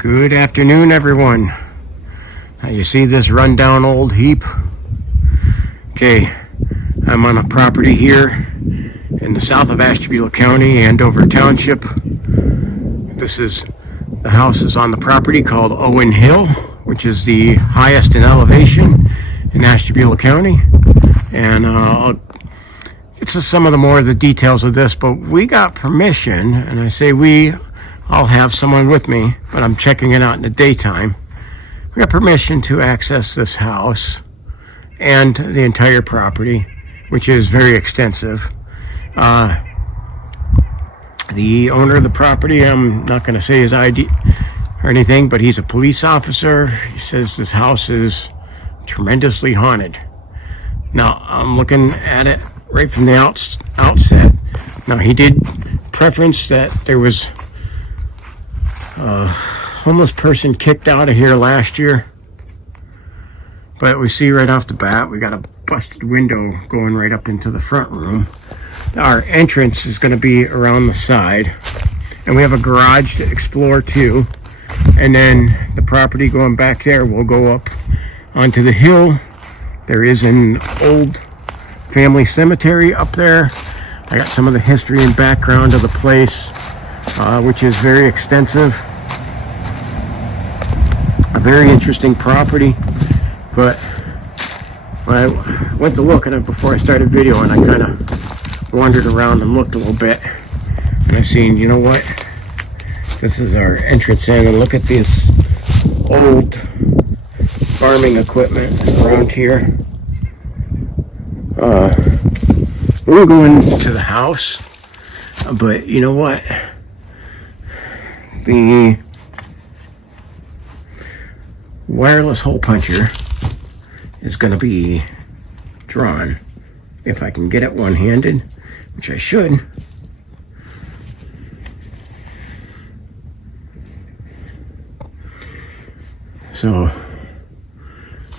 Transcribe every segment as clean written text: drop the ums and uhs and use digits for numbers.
Good afternoon, everyone. Now you see this rundown old heap? Okay, I'm on a property here in the south of Ashtabula County, Andover Township. The house is on the property called Owen Hill, which is the highest in elevation in Ashtabula County. And I'll get to some of the more of the details of this, but we got permission, and I say we, I'll have someone with me, but I'm checking it out in the daytime. We got permission to access this house and the entire property, which is very extensive. The owner of the property, I'm not going to say his ID or anything, but he's a police officer. He says this house is tremendously haunted. Now, I'm looking at it right from the outset. Now, he did preference that there was a homeless person kicked out of here last year. But we see right off the bat, we got a busted window going right up into the front room. Our entrance is going to be around the side. And we have a garage to explore too. And then the property going back there will go up onto the hill. There is an old family cemetery up there. I got some of the history and background of the place, which is very extensive. A very interesting property. But when I went to look at it before I started videoing, I kind of wandered around and looked a little bit. And I seen, you know what? This is our entrance in, and look at this old farming equipment around here. We're going to the house, but you know what? The wireless hole puncher is going to be drawn, if I can get it one-handed, which I should. So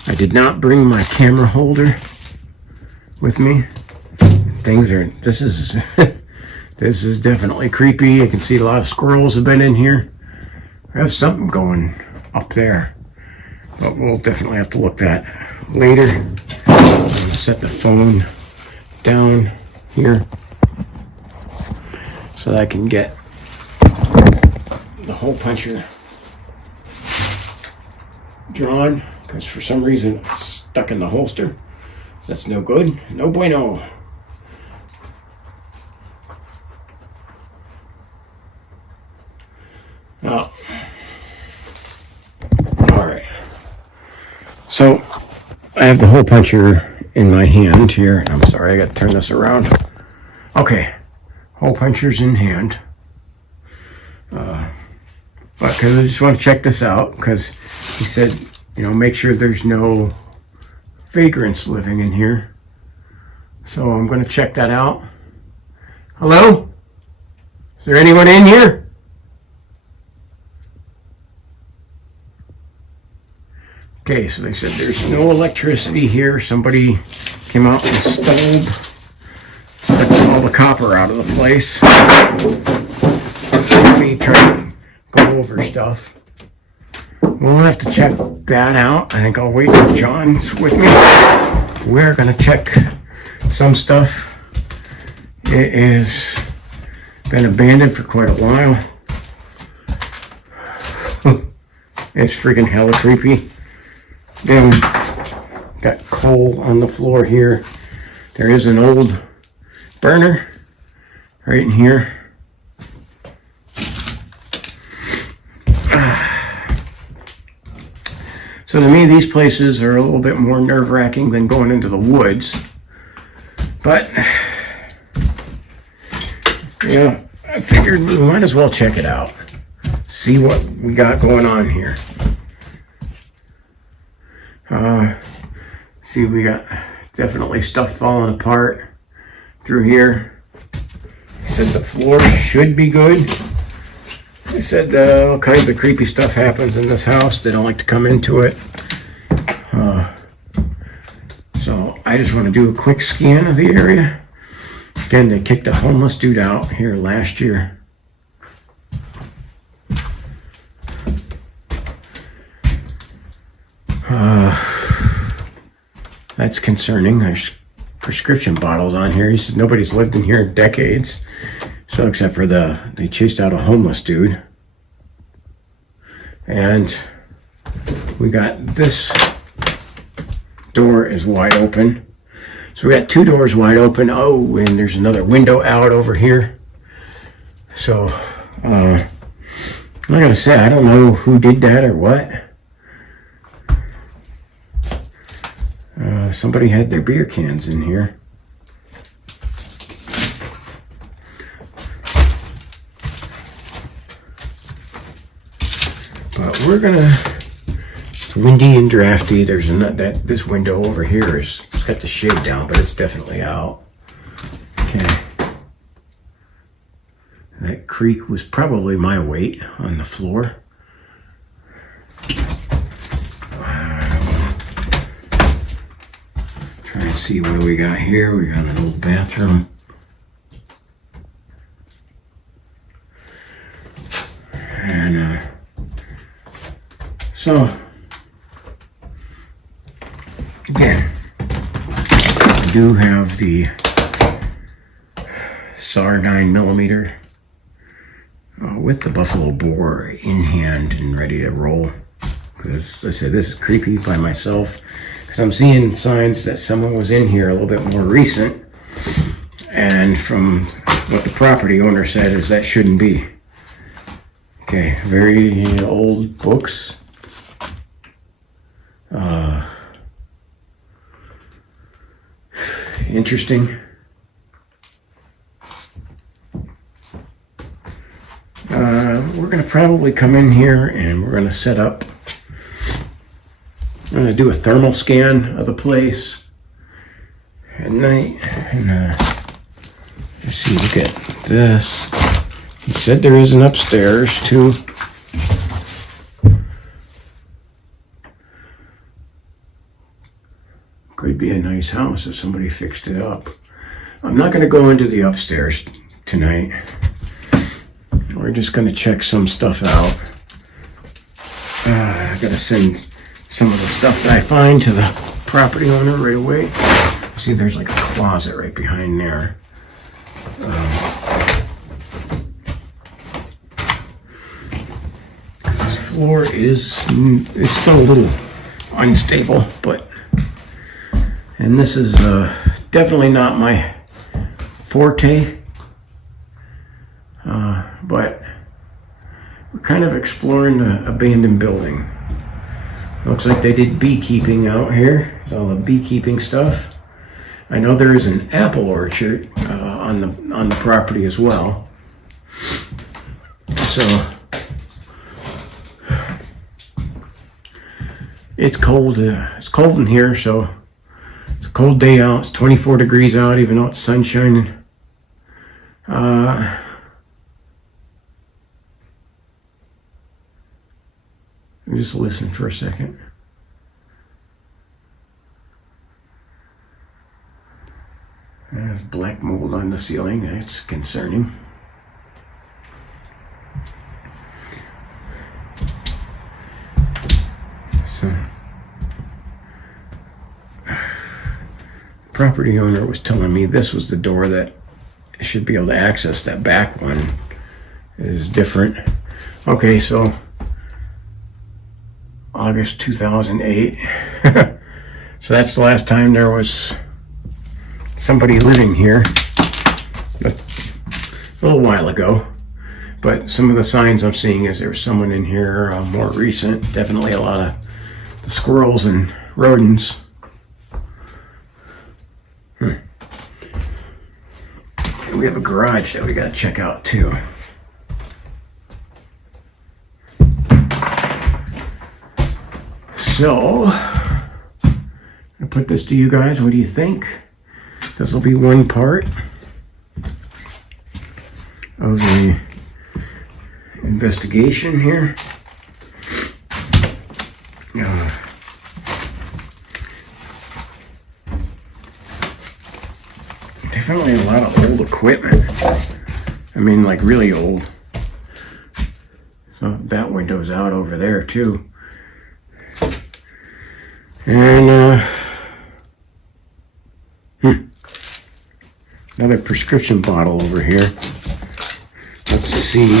I did not bring my camera holder with me. This is definitely creepy. You can see a lot of squirrels have been in here. There's something going up there, but we'll definitely have to look at that later. I'm going to set the phone down here so that I can get the hole puncher drawn, because for some reason it's stuck in the holster. That's no good. No bueno. Oh. Alright. So I have the hole puncher in my hand here. I'm sorry, I got to turn this around. Okay. Hole puncher's in hand. But because I just want to check this out, because he said, you know, make sure there's no vagrants living in here. So I'm going to check that out. Hello? Is there anyone in here? Okay, so they said there's no electricity here. Somebody came out and stole all the copper out of the place. Let me try to go over stuff. We'll have to check that out. I think I'll wait till John's with me. We're going to check some stuff. It has been abandoned for quite a while. It's freaking hella creepy. Then got coal on the floor here. There is an old burner right in here. So to me, these places are a little bit more nerve-wracking than going into the woods. But, yeah, I figured we might as well check it out. See what we got going on here. See, we got definitely stuff falling apart through here. He said the floor should be good. They said all kinds of creepy stuff happens in this house. They don't like to come into it. So I just want to do a quick scan of the area. Again, they kicked a homeless dude out here last year. That's concerning. There's prescription bottles on here. He said nobody's lived in here in decades. So except for they chased out a homeless dude. And we got this door is wide open. So we got two doors wide open. Oh, and there's another window out over here. So, I'm not gonna say, I don't know who did that or what. Somebody had their beer cans in here. But we're gonna, it's windy and drafty. There's this window over here it's got the shade down, but it's definitely out. Okay. That creak was probably my weight on the floor. Try and see what we got here. We got an old bathroom. And so again, I do have the SAR 9mm with the buffalo bore in hand and ready to roll. Because I said this is creepy by myself. Because I'm seeing signs that someone was in here a little bit more recent. And from what the property owner said is that shouldn't be. Okay, very old books. Interesting. We're going to probably come in here and we're going to set up. I'm going to do a thermal scan of the place at night. And let's see, look at this. He said there is an upstairs too. Could be a nice house if somebody fixed it up. I'm not going to go into the upstairs tonight. We're just going to check some stuff out. I got to send some of the stuff that I find to the property owner right away. See, there's like a closet right behind there. This floor is still a little unstable, but and this is definitely not my forte. But we're kind of exploring the abandoned building. Looks like they did beekeeping out here. There's all the beekeeping stuff. I know there is an apple orchard on the property as well. So it's cold. It's cold in here, so it's a cold day out. It's 24 degrees out, even though it's sun shining. Just listen for a second. There's black mold on the ceiling. That's concerning. So, property owner was telling me this was the door that should be able to access. That back one is different. Okay, so August 2008. So that's the last time there was somebody living here. But a little while ago. But some of the signs I'm seeing is there was someone in here more recent. Definitely a lot of the squirrels and rodents. And we have a garage that we got to check out too. So, I'll put this to you guys. What do you think? This will be one part of the investigation here. Definitely a lot of old equipment. I mean, like really old. So that window's out over there too. And another prescription bottle over here. Let's see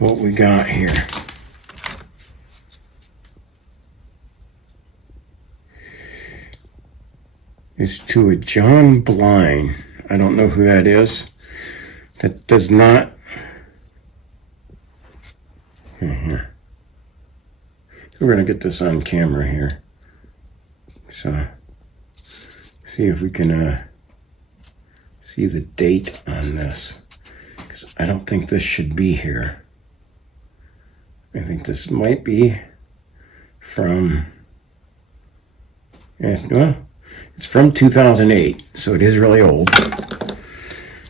what we got here. It's to a John Blind. I don't know who that is. That does not. Here. We're going to get this on camera here. So, see if we can see the date on this. Because I don't think this should be here. I think this might be from. Well, it's from 2008, so it is really old.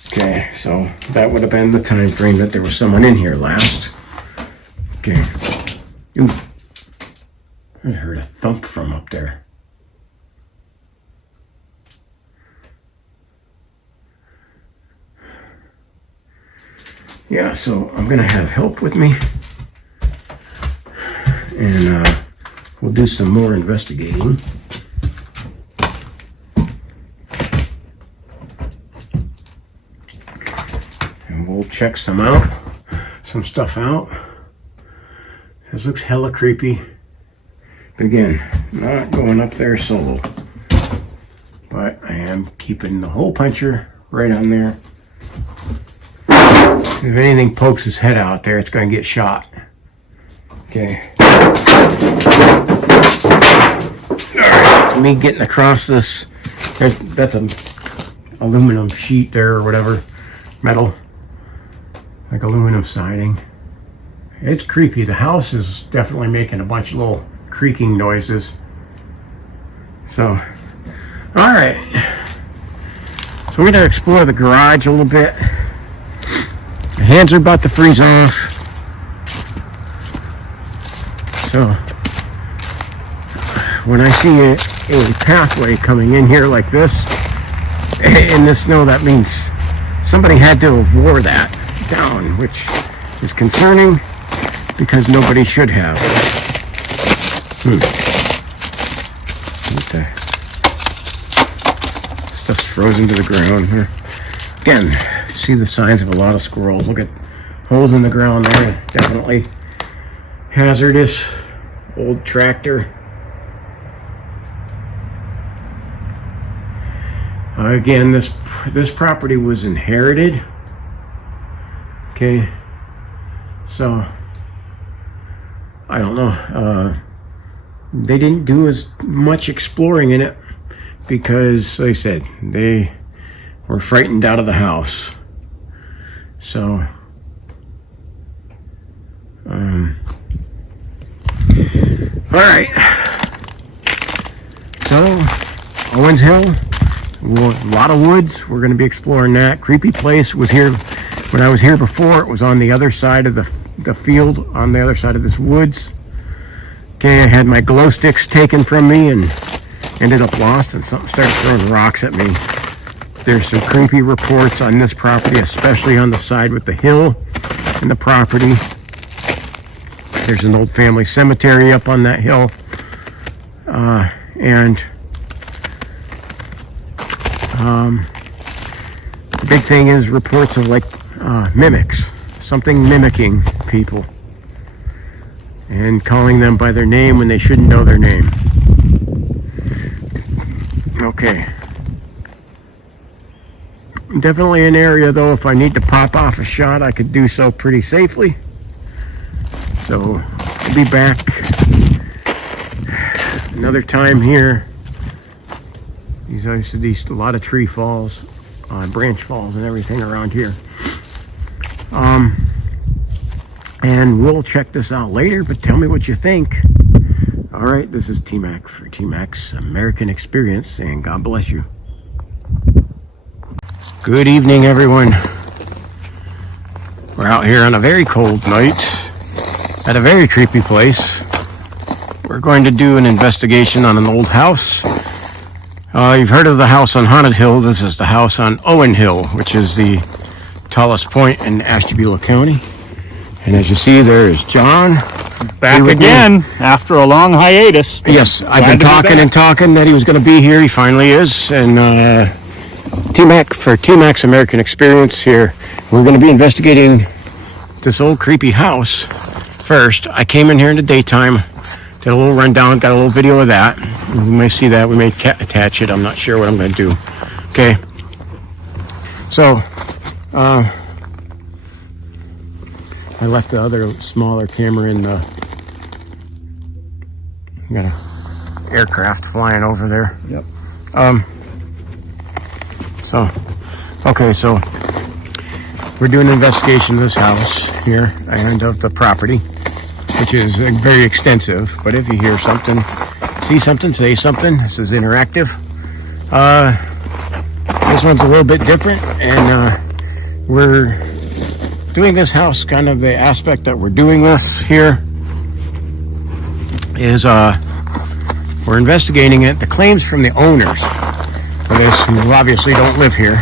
Okay, so that would have been the time frame that there was someone in here last. Okay. Ooh. I heard a thump from up there. Yeah, so I'm gonna have help with me, and we'll do some more investigating. And we'll check some stuff out. This looks hella creepy. But again, not going up there solo. But I am keeping the hole puncher right on there. If anything pokes his head out there, it's going to get shot. Okay. Alright, it's me getting across this. That's an aluminum sheet there or whatever. Metal. Like aluminum siding. It's creepy. The house is definitely making a bunch of little creaking noises. So, alright. So we're going to explore the garage a little bit. My hands are about to freeze off. So, when I see a pathway coming in here like this, in the snow, that means somebody had to have wore that down, which is concerning because nobody should have. Stuff's frozen to the ground here. Again, see the signs of a lot of squirrels. Look at holes in the ground there. Definitely hazardous. Old tractor. Again, this property was inherited. Okay, so I don't know. They didn't do as much exploring in it because, like I said, they were frightened out of the house. So, all right. So, Owens Hill, a lot of woods. We're going to be exploring that. Creepy place. Was here when I was here before. It was on the other side of the field, on the other side of this woods. Okay, I had my glow sticks taken from me and ended up lost, and something started throwing rocks at me. There's some creepy reports on this property, especially on the side with the hill and the property. There's an old family cemetery up on that hill. And the big thing is reports of like mimics, something mimicking people and calling them by their name when they shouldn't know their name. Okay. Definitely an area though, if I need to pop off a shot, I could do so pretty safely. So I'll be back another time here. These a lot of tree falls, branch falls and everything around here. And we'll check this out later, but tell me what you think. All right, this is T-Mac for T-Mac's American Experience, saying God bless you. Good evening, everyone. We're out here on a very cold night at a very creepy place. We're going to do an investigation on an old house. You've heard of the house on Haunted Hill. This is the house on Owen Hill, which is the tallest point in Ashtabula County. And as you see, there is John. Back again after a long hiatus. Yes, I've been talking and talking that he was going to be here. He finally is. And T-Max American Experience here. We're going to be investigating this old creepy house first. I came in here in the daytime, did a little rundown, got a little video of that. We may see that. We may attach it. I'm not sure what I'm going to do. Okay. So, I left the other smaller camera in the... Got an aircraft flying over there. Yep. So we're doing an investigation of this house here and of the property, which is very extensive. But if you hear something, see something, say something. This is interactive. This one's a little bit different, and we're doing this house, kind of the aspect that we're doing this here is we're investigating it. The claims from the owners, who obviously don't live here,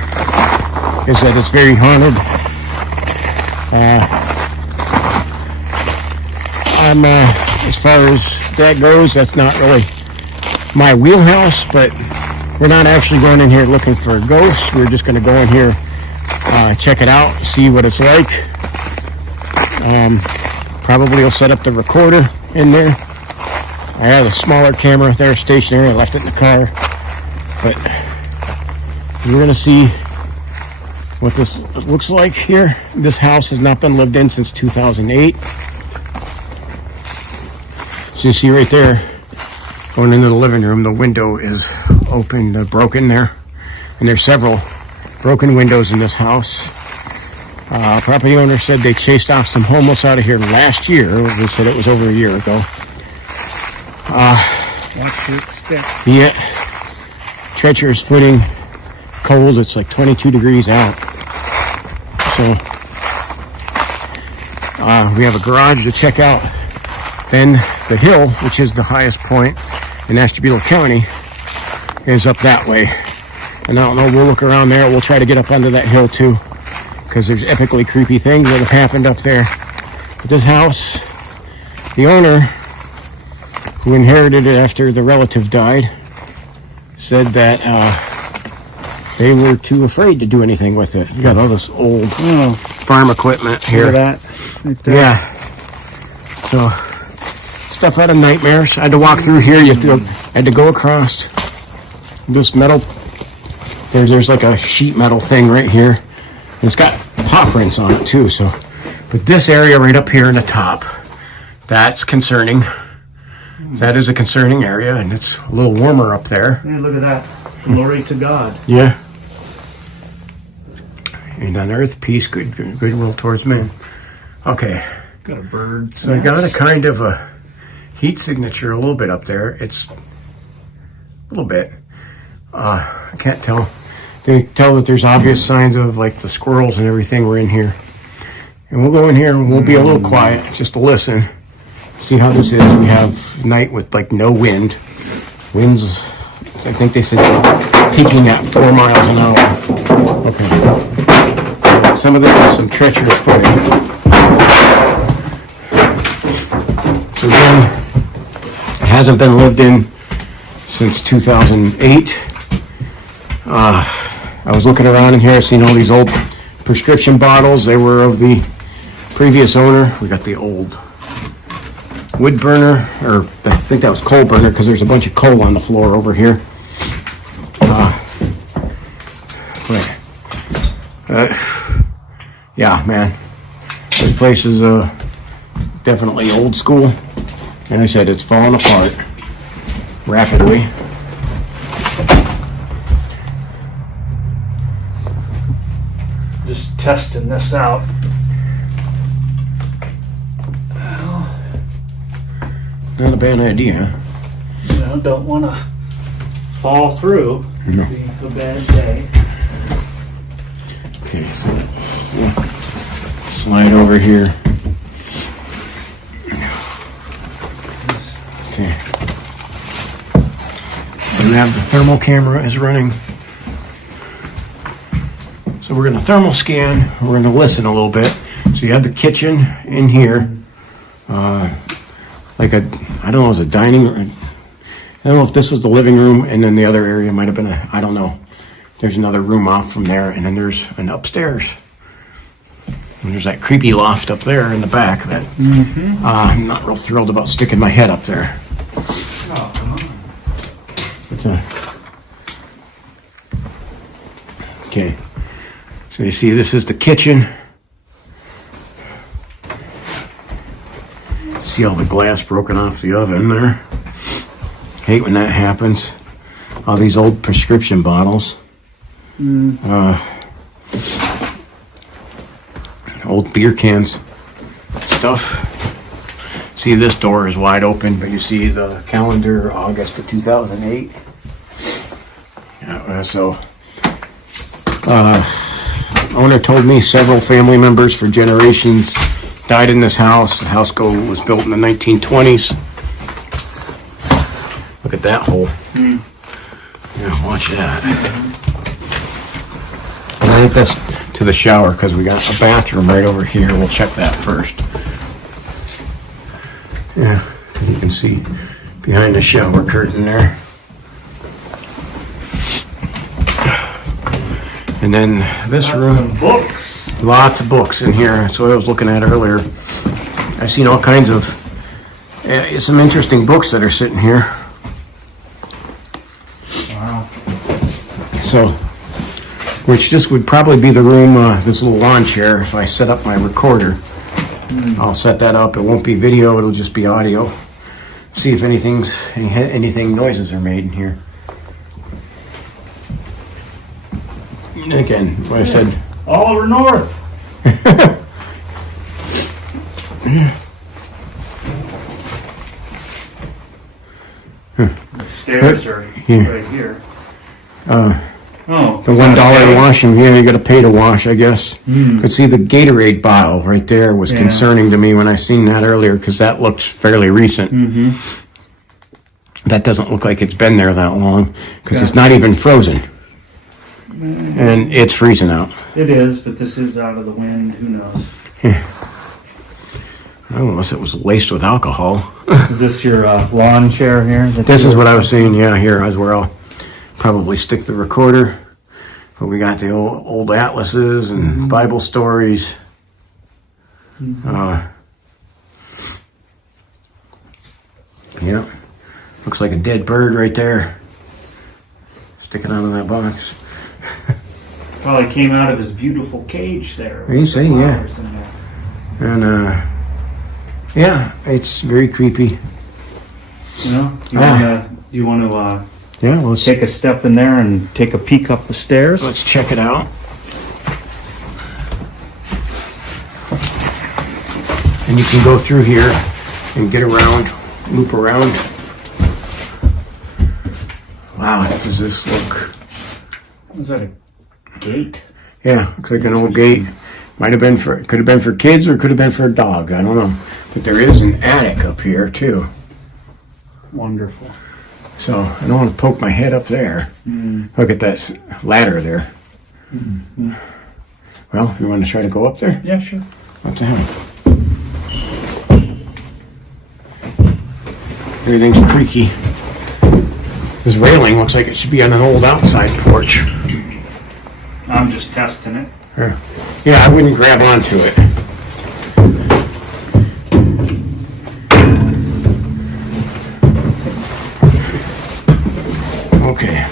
is that it's very haunted. As far as that goes, that's not really my wheelhouse, but we're not actually going in here looking for ghosts. We're just going to go in here, check it out, see what it's like. Probably will set up the recorder in there. I have a smaller camera there, stationary. I left it in the car, but we're going to see what this looks like here. This house has not been lived in since 2008. So you see right there, going into the living room, the window is open, broken there. And there's several broken windows in this house. Property owner said they chased off some homeless out of here last year. They said it was over a year ago. That's the extent. Yeah. Treacherous footing. Cold. It's like 22 degrees out. So we have a garage to check out. Then the hill, which is the highest point in Ashtabula County, is up that way. And I don't know, we'll look around there. We'll try to get up onto that hill too, because there's epically creepy things that have happened up there. But this house, the owner, who inherited it after the relative died, said that they were too afraid to do anything with it. You got all this old farm equipment here. Look at that. Right there. Yeah. So, stuff out of nightmares. I had to walk through here. Had to go across this metal. There's like a sheet metal thing right here. And it's got paw prints on it too. So, but this area right up here in the top, that's concerning. That is a concerning area, and it's a little warmer up there. Yeah, look at that. Glory to God. Yeah. And on earth, peace, goodwill towards men. Okay. Got a bird. So I got a kind of a heat signature a little bit up there. It's a little bit. I can't tell. They tell that there's obvious signs of like the squirrels and everything were in here. And we'll go in here and we'll be a little quiet just to listen. See how this is. We have night with like no wind. Winds, I think they said peaking at 4 miles an hour. Okay. Some of this is some treacherous footing. So again, it hasn't been lived in since 2008. I was looking around in here. I've seen all these old prescription bottles. They were of the previous owner. We got the old wood burner, or I think that was coal burner, because there's a bunch of coal on the floor over here. Yeah, man, this place is definitely old school, and I said it's falling apart rapidly. Just testing this out. Not a bad idea. Don't want to fall through. No. Be a bad day. Okay, so yeah. Slide over here. Okay. So we have the thermal camera is running. So we're going to thermal scan. We're going to listen a little bit. So you have the kitchen in here. Like a, I don't know, it was a dining room. I don't know if this was the living room and then the other area might have been I don't know. There's another room off from there, and then there's an upstairs. And there's that creepy loft up there in the back that I'm not real thrilled about sticking my head up there. Oh, come on. Okay, so you see this is the kitchen. See all the glass broken off the oven there. Hate when that happens. All these old prescription bottles. Old beer cans. Stuff. See, this door is wide open, but you see the calendar, August of 2008. Owner told me several family members for generations died in this house. The house was built in the 1920s. Look at that hole. Yeah, watch that. And I think that's to the shower because we got a bathroom right over here. We'll check that first. Yeah, you can see behind the shower curtain there. And then this room. Some books. Lots of books in here. That's what I was looking at earlier. I've seen all kinds of some interesting books that are sitting here. Wow. So, which this would probably be the room, this little lawn chair, if I set up my recorder. I'll set that up. It won't be video, it'll just be audio. See if anything noises are made in here. Again, what I said. Oliver North. The stairs are right here. The $1 washing, yeah, you got to pay to wash, I guess. But see, the Gatorade bottle right there was concerning to me when I seen that earlier because that looks fairly recent. That doesn't look like it's been there that long because it's not even frozen. And it's freezing out. It is, but this is out of the wind. Who knows? Unless it was laced with alcohol. Is this your lawn chair here? This is what I was saying. Yeah, here is where I'll probably stick the recorder. But we got the old atlases and Bible stories. Yeah. Looks like a dead bird right there. Sticking out of that box. Probably came out of his beautiful cage there. You say, yeah. And yeah, it's very creepy. You know, you want to yeah, let's take a step in there and take a peek up the stairs. Let's check it out. And you can go through here and get around, loop around. Wow, does this look? Is that a gate? Yeah, looks like an old gate. Could have been for kids or could have been for a dog. I don't know. But there is an attic up here too. Wonderful. So I don't want to poke my head up there. Look at that ladder there. Well, you want to try to go up there? Yeah, sure. What the hell? Everything's creaky. This railing looks like it should be on an old outside porch. I'm just testing it. Yeah, I wouldn't grab onto it. Okay.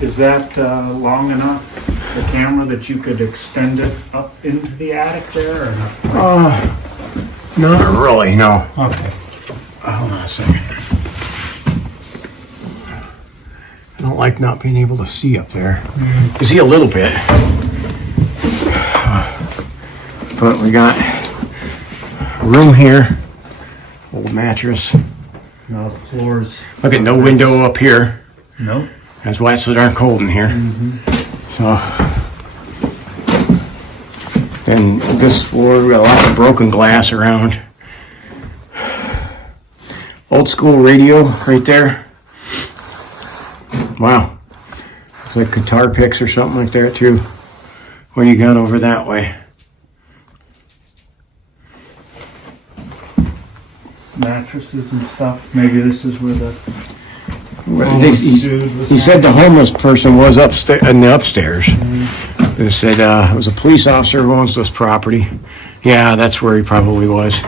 Is that long enough, the camera, that you could extend it up into the attic there, or not? Not really, no. Okay. Hold on a second. I don't like not being able to see up there. You see a little bit. But we got room here. Old mattress. No, the floors. Look at no window up here. Nope. That's why it's so darn cold in here. So then this floor, we got lots of broken glass around. Old school radio right there. Wow. It's like guitar picks or something like that too. What do you got over that way? Mattresses and stuff. Maybe this is where the He said the homeless person was upstairs in the upstairs. They said it was a police officer who owns this property. Yeah, that's where he probably was.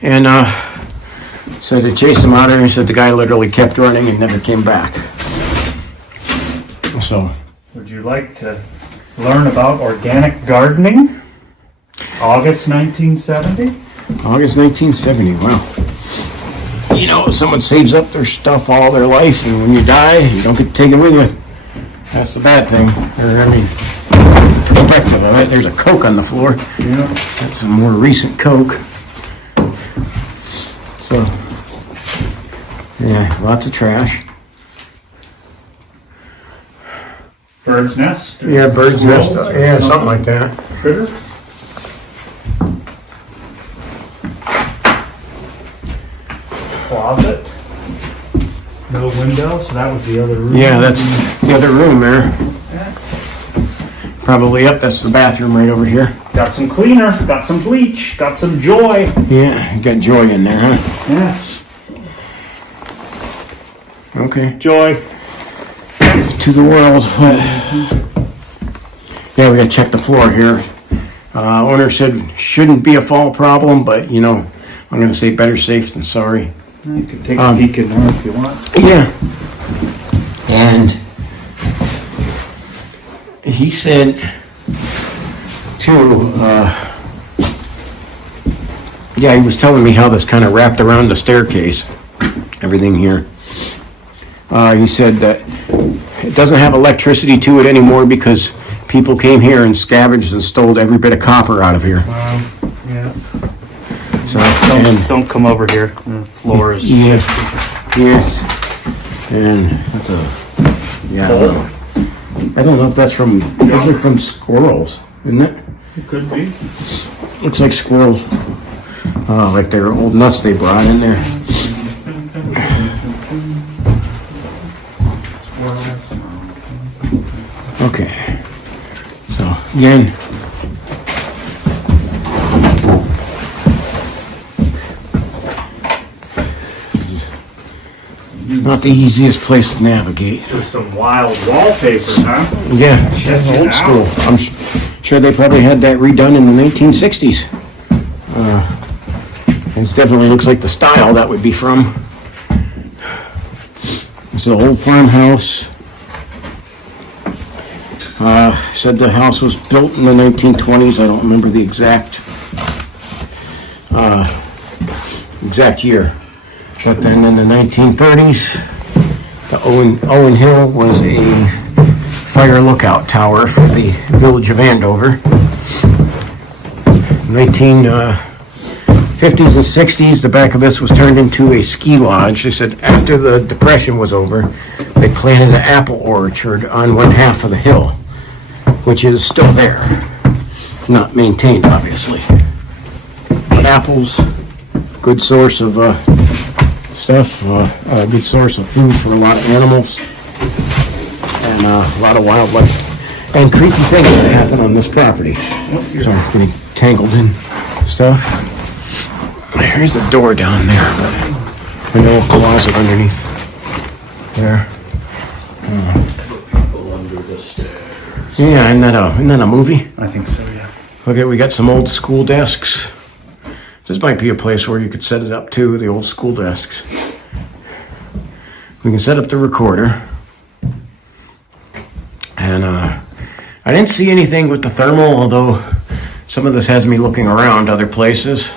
And so they chased him out of there. He said the guy literally kept running and never came back. So, would you like to learn about organic gardening? August 1970? August 1970, wow. You know, someone saves up their stuff all their life, and when you die, you don't get to take it with you. That's the bad thing. Or, I mean, perspective of it. There's a Coke on the floor. Yeah. That's a more recent Coke. So, yeah, lots of trash. Bird's nest? Yeah, bird's nest. Yeah, something like that. Critter? Closet. No window, so that was the other room. Yeah, that's the other room there. Yeah. Probably up. That's the bathroom right over here. Got some cleaner, got some bleach, got some joy. Yeah, you got Joy in there, huh? Yeah. Okay. Joy. To the world. Yeah, we gotta check the floor here. Owner said shouldn't be a fall problem, but you know, I'm gonna say better safe than sorry. You can take a peek in there if you want. Yeah. And he said too, yeah, he was telling me how this kind of wrapped around the staircase, everything here. He said that it doesn't have electricity to it anymore because people came here and scavenged and stole every bit of copper out of here. Yeah. So, Don't come over here. The floor is... Yes. And that's a... Yeah, I don't know if that's from... Those are from squirrels, isn't it? It could be. Looks like squirrels. Like their old nuts they brought in there. Okay. So, again... Not the easiest place to navigate. Just some wild wallpapers, huh? Yeah, Check it old out. school. I'm sure they probably had that redone in the 1960s. It definitely looks like the style that would be from. It's an old farmhouse. Said the house was built in the 1920s. I don't remember the exact year. But then in the 1930s, the Owen Hill was a fire lookout tower for the village of Andover. 1950s and 60s, the back of this was turned into a ski lodge. They said after the Depression was over, they planted an apple orchard on one half of the hill, which is still there. Not maintained, obviously. But apples, good source of stuff, a good source of food for a lot of animals and a lot of wildlife and creepy things that happen on this property. So I'm getting tangled in stuff. There's a door down there, but I know a closet underneath there. People under the stairs. Yeah, isn't that a movie? I think so, yeah. Okay, we got some old school desks. This might be a place where you could set it up too, the old school desks. We can set up the recorder. And I didn't see anything with the thermal, although some of this has me looking around other places.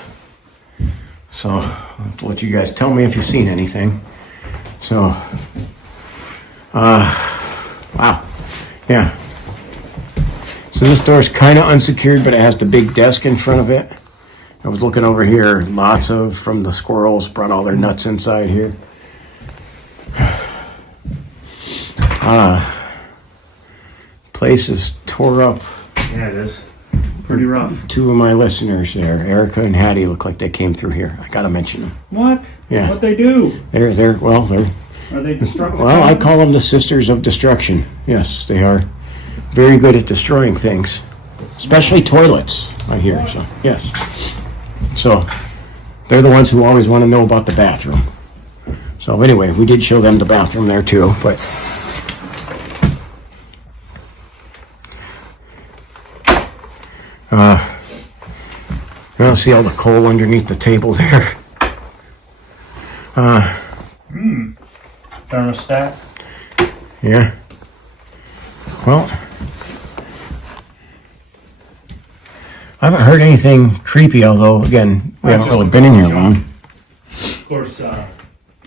So I'll have to let you guys tell me if you've seen anything. So, wow, yeah. So this door's kind of unsecured, but it has the big desk in front of it. I was looking over here, lots of, from the squirrels, brought all their nuts inside here. Place is tore up. Yeah, it is. Pretty rough. Two of my listeners there, Erica and Hattie, look like they came through here. I gotta mention them. What? Yeah. What'd they do? They're Are they destructive? well, I call them the Sisters of Destruction. Yes, they are very good at destroying things, especially toilets, I hear, so, yes. So, they're the ones who always want to know about the bathroom. So So anyway, we did show them the bathroom there too, but well, see all the coal underneath the table there. Thermostat. Yeah. Well, I haven't heard anything creepy, although, again, we haven't really been in here long. Of course,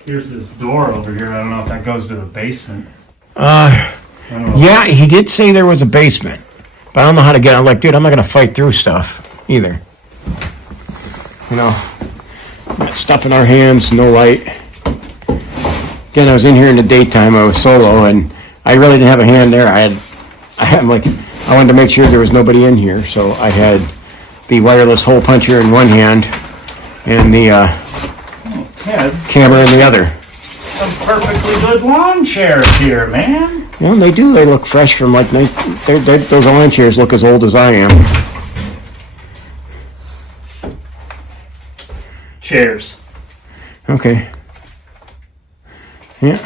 here's this door over here. I don't know if that goes to the basement. Yeah, he did say there was a basement, but I don't know how to get out. I'm like, dude, I'm not going to fight through stuff either. You know, got stuff in our hands, no light. Again, I was in here in the daytime. I was solo, and I really didn't have a hand there. I wanted to make sure there was nobody in here, so I had the wireless hole puncher in one hand and the camera in the other. Some perfectly good lawn chairs here, man. Yeah, they do. They look fresh from like those lawn chairs look as old as I am. Chairs. Okay. Yeah.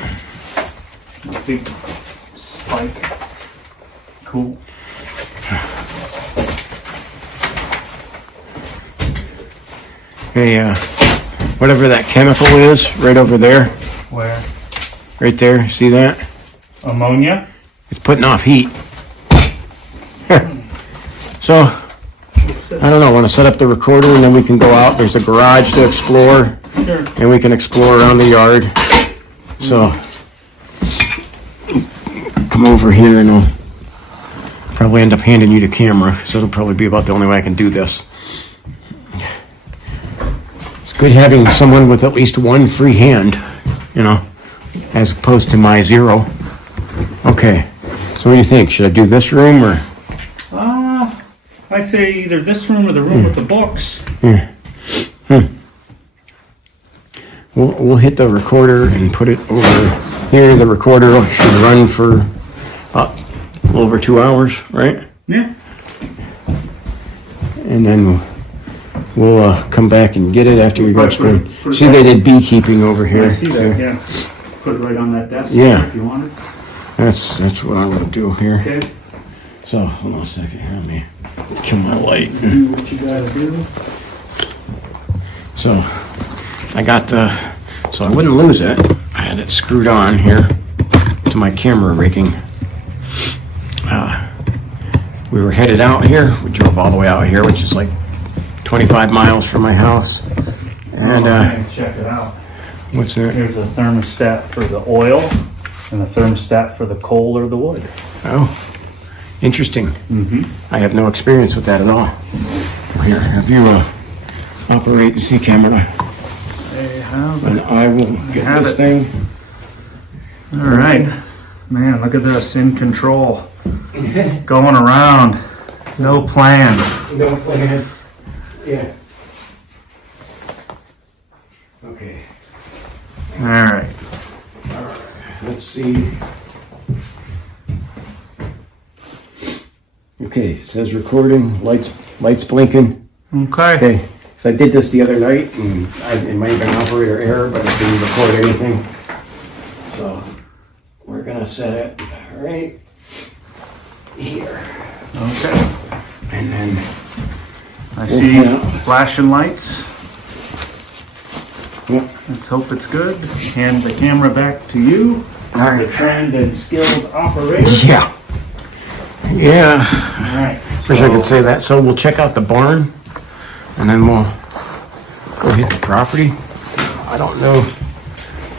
Big spike. Cool. Hey, whatever that chemical is, right over there. Where? Right there. See that? Ammonia? It's putting off heat. So, I don't know. I want to set up the recorder and then we can go out. There's a garage to explore. Sure. And we can explore around the yard. So, come over here and I'll probably end up handing you the camera. So it'll probably be about the only way I can do this. It's good having someone with at least one free hand, you know, as opposed to my zero. Okay, so what do you think? Should I do this room or? I say either this room or the room with the books. Yeah. We'll hit the recorder and put it over here. The recorder should run for a little over 2 hours, right? Yeah. And then we'll come back and get it after we go upstairs. See, they did beekeeping over here. I see that, yeah. Put it right on that desk Yeah. if you want it. That's what I'm gonna do here. Okay. So hold on a second here. Let me kill my light. Do what you gotta do. So I got so I wouldn't lose it. I had it screwed on here to my camera rigging. We were headed out here. We drove all the way out here, which is like 25 miles from my house. And check it out. what's that? Here's a thermostat for the oil and a thermostat for the coal or the wood. Oh, interesting. Mm-hmm. I have no experience with that at all. Here, have you operate the C camera, They have and it. I will get Have this it. thing. All right. Man, look at this. In control. Going around. No plan. No plan. Yeah. Okay. All right. Let's see. Okay, it says recording. Lights blinking. Okay. Okay. So I did this the other night, and it might have been operator error, but it didn't record anything. So we're gonna set it right here, Okay. and then I see flashing lights. yep. Let's hope it's good. Hand the camera back to you. All The right. trained and skilled operator. Yeah. Yeah. All right. Wish I could say that. So we'll check out the barn, and then we'll go hit the property. I don't know.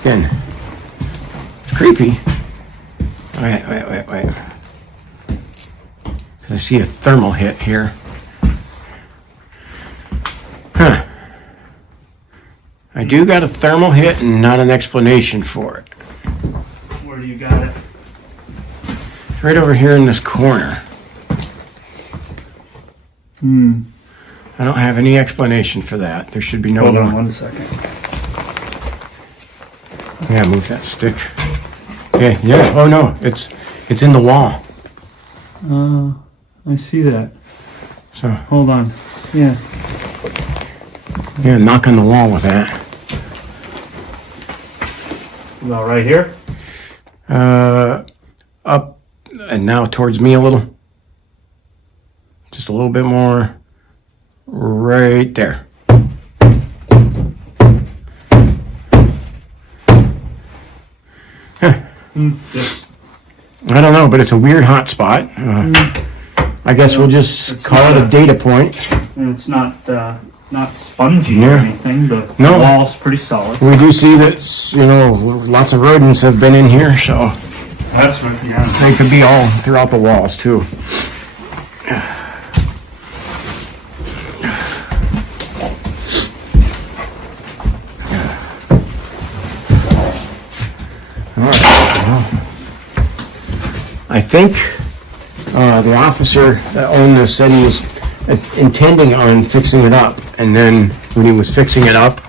Again, it's creepy. Wait. Because I see a thermal hit here. Huh. I do got a thermal hit and not an explanation for it. Where do you got it? It's right over here in this corner. I don't have any explanation for that. There should be no Hold on one. 1 second. Yeah, move that stick. Yeah. Oh no, it's in the wall. I see that. So Hold on. Yeah. yeah, knock on the wall with that. About right here? Up and now towards me a little. Just a little bit more. Right there. Huh. Yes. I don't know, but it's a weird hot spot. I guess we'll just call it a data point. And it's not spongy or Yeah. anything. The No. wall's pretty solid. We do see that, lots of rodents have been in here, so That's right, yeah. they could be all throughout the walls, too. All right. Well, I think the officer that owned this said he was intending on fixing it up, and then when he was fixing it up,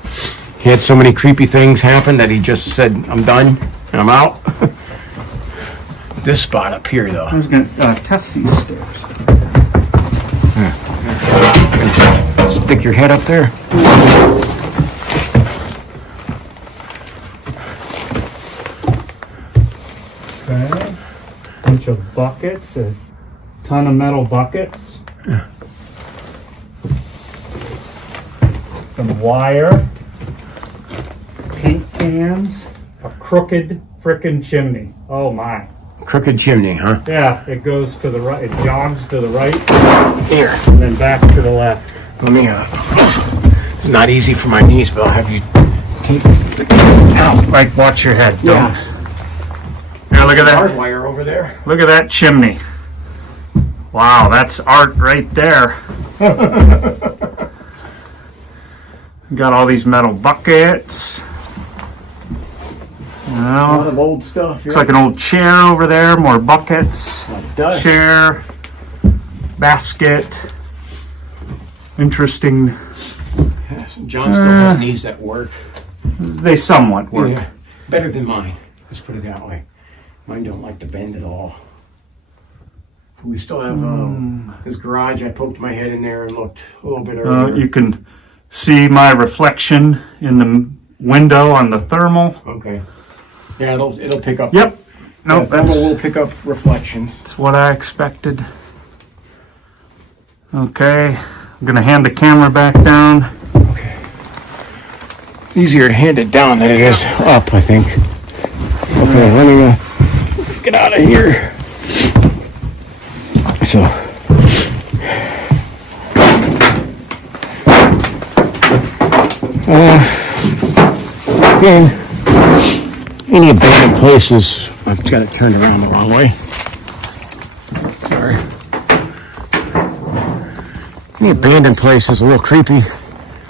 he had so many creepy things happen that he just said, "I'm done and I'm out." This spot up here, though. I was going to test these stairs. Stick your head up there. Okay. Bunch of buckets, a ton of metal buckets. Some wire, paint cans, a crooked frickin' chimney. Oh my. Crooked chimney, huh? Yeah, it goes to the right, it jogs to the right, Here, and then back to the left. let me, it's not easy for my knees, but I'll have you take the out. Like, watch your head. Yeah. Yeah, look at that. Barbed wire over there. Look at that chimney. Wow, that's art right there. Got all these metal buckets. A lot Well, of old stuff. looks like an old chair over there. More buckets. It does. Chair. Basket. Interesting. Yes, John still has knees that work. They somewhat work. Yeah, better than mine. Let's put it that way. Mine don't like to bend at all. We still have his garage. I poked my head in there and looked a little bit earlier. You can see my reflection in the window on the thermal. Okay. Yeah, it'll pick up. Yep. Nope, The thermal will pick up reflections. That's what I expected. Okay, I'm gonna hand the camera back down. Okay. Easier to hand it down than it is up, I think. Okay, let me get out of here. So. Again, any abandoned places, I've got it turned around the wrong way. Sorry. Any abandoned place is a little creepy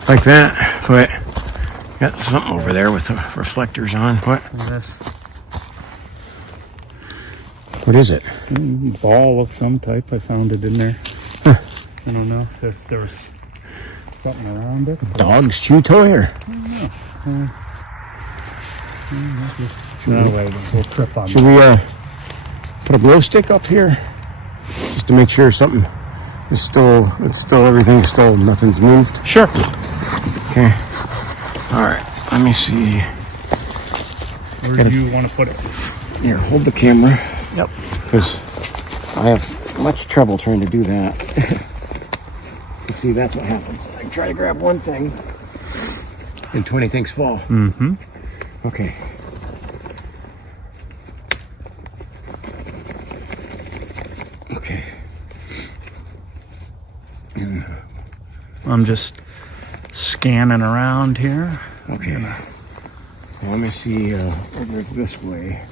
like that, but got something over there with the reflectors on. What is it? Ball of some type. I found it in there. Huh. I don't know if there was something around it. Dog's chew toy or? No way, we'll trip on Should we put a glow stick up here just to make sure something is everything's still, nothing's moved? Sure. Okay. All right. Let me see. Where do you want to put it? Here, hold the camera. Yep. Because I have much trouble trying to do that. You see, that's what happens. I try to grab one thing and 20 things fall. Mm-hmm. Okay. Okay. I'm just scanning around here. Okay. Well, let me see over this way.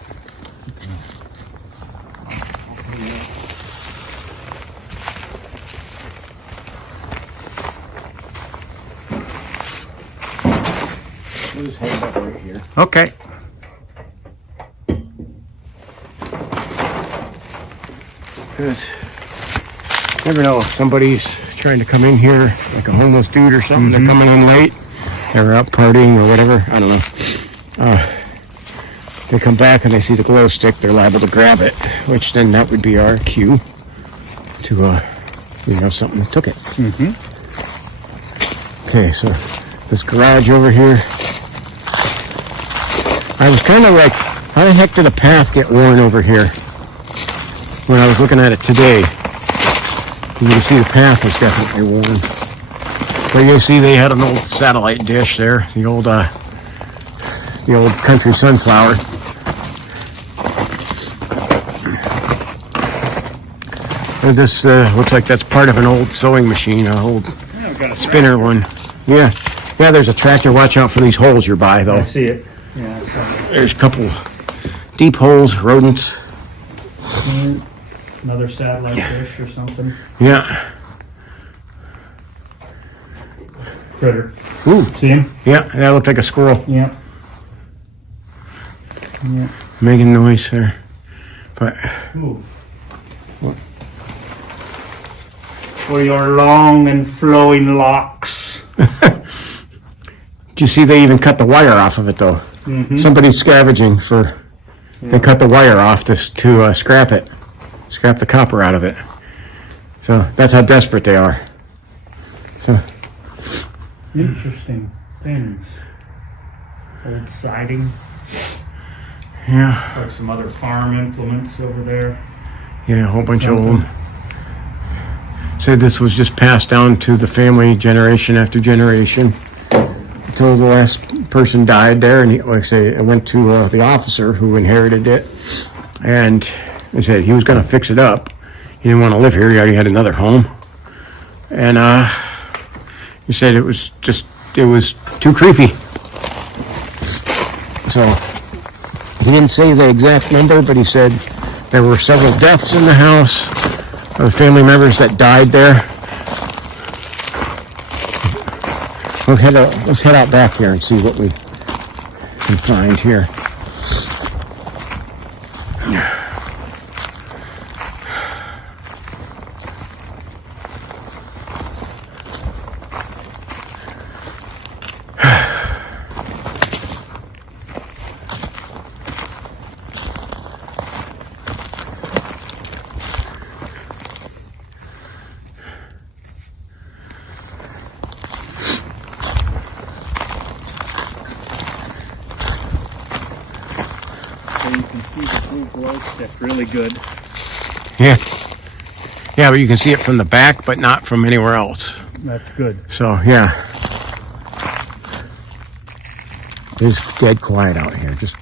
We'll just head up right here. Okay. Because you never know if somebody's trying to come in here, like a homeless dude or something. They're coming in late. They're out partying or whatever. I don't know. They come back and they see the glow stick. They're liable to grab it, which then that would be our cue to, something that took it. Mm-hmm. Okay, so this garage over here. I was kind of like, how the heck did a path get worn over here? When I was looking at it today, you can see the path was definitely worn. But you see they had an old satellite dish there, the old country sunflower. And this looks like that's part of an old sewing machine, an old spinner one. Yeah, there's a tractor. Watch out for these holes you're by, though. I see it. Yeah. There's a couple deep holes, rodents. Another satellite dish or something. Yeah. Critter. Ooh. See him? Yeah, that looked like a squirrel. Yeah. Making noise there. But. Ooh. For your long and flowing locks. Did you see they even cut the wire off of it, though? Mm-hmm. Somebody's scavenging for. They cut the wire off to scrap it. Scrap the copper out of it. So that's how desperate they are. So. Interesting things. Old siding. Yeah. Like some other farm implements over there. Yeah, a whole bunch of them. Said this was just passed down to the family generation after generation until the last person died there. And he, like I say, it went to the officer who inherited it. And they said he was going to fix it up. He didn't want to live here. He already had another home. And he said it was too creepy. So he didn't say the exact number, but he said there were several deaths in the house of family members that died there. Let's head out back here and see what we can find here. You can see the blue glow stick really good. Yeah, but you can see it from the back, but not from anywhere else. That's good. So yeah, it's dead quiet out here. Just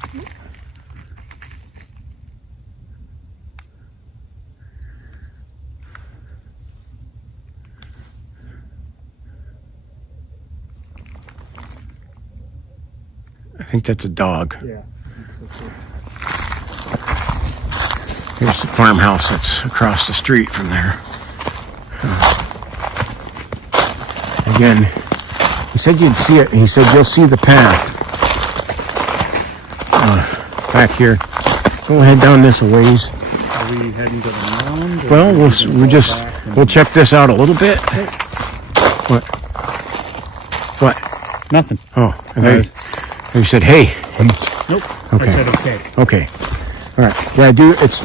I think that's a dog. Yeah. Here's the farmhouse that's across the street from there. Again, he said you'd see it. He said you'll see the path back here. We'll head down this a ways. Are we heading to the mound? Well, we'll check this out a little bit. What? Nothing. Oh, you said hey. Nope. Okay. I said okay. Okay. All right. Yeah, it's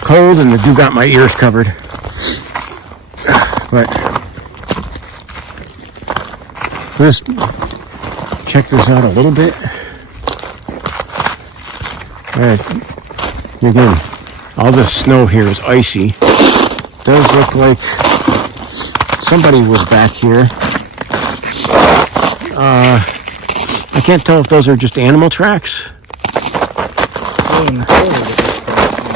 cold and I do got my ears covered. But let's check this out a little bit. Again, all this snow here is icy. Does look like somebody was back here. I can't tell if those are just animal tracks.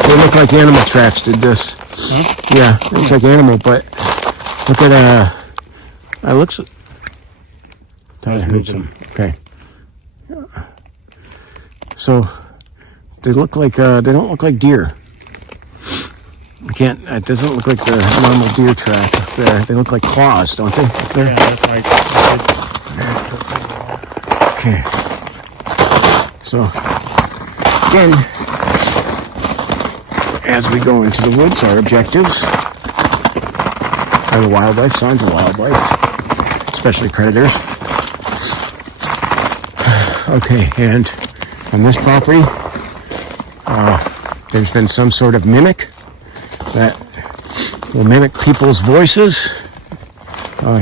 They look like animal tracks did this. Huh? Yeah, it looks like animal, but look at it looks. I heard some. Okay. So they look like they don't look like deer. I can't. It doesn't look like the normal deer track up there. They look like claws, don't they? Up there? Yeah, that's like. Okay. So again, as we go into the woods, our objectives are the wildlife, signs of wildlife, especially predators. Okay, and on this property, there's been some sort of mimic that will mimic people's voices,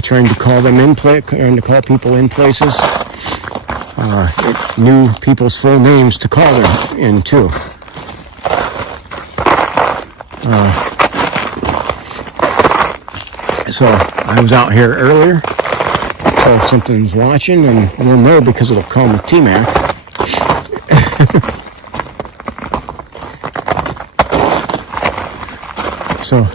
trying to call people in places. It knew people's full names to call them in, too. So I was out here earlier. So if something's watching, and we'll know because it'll call me T-Mac. So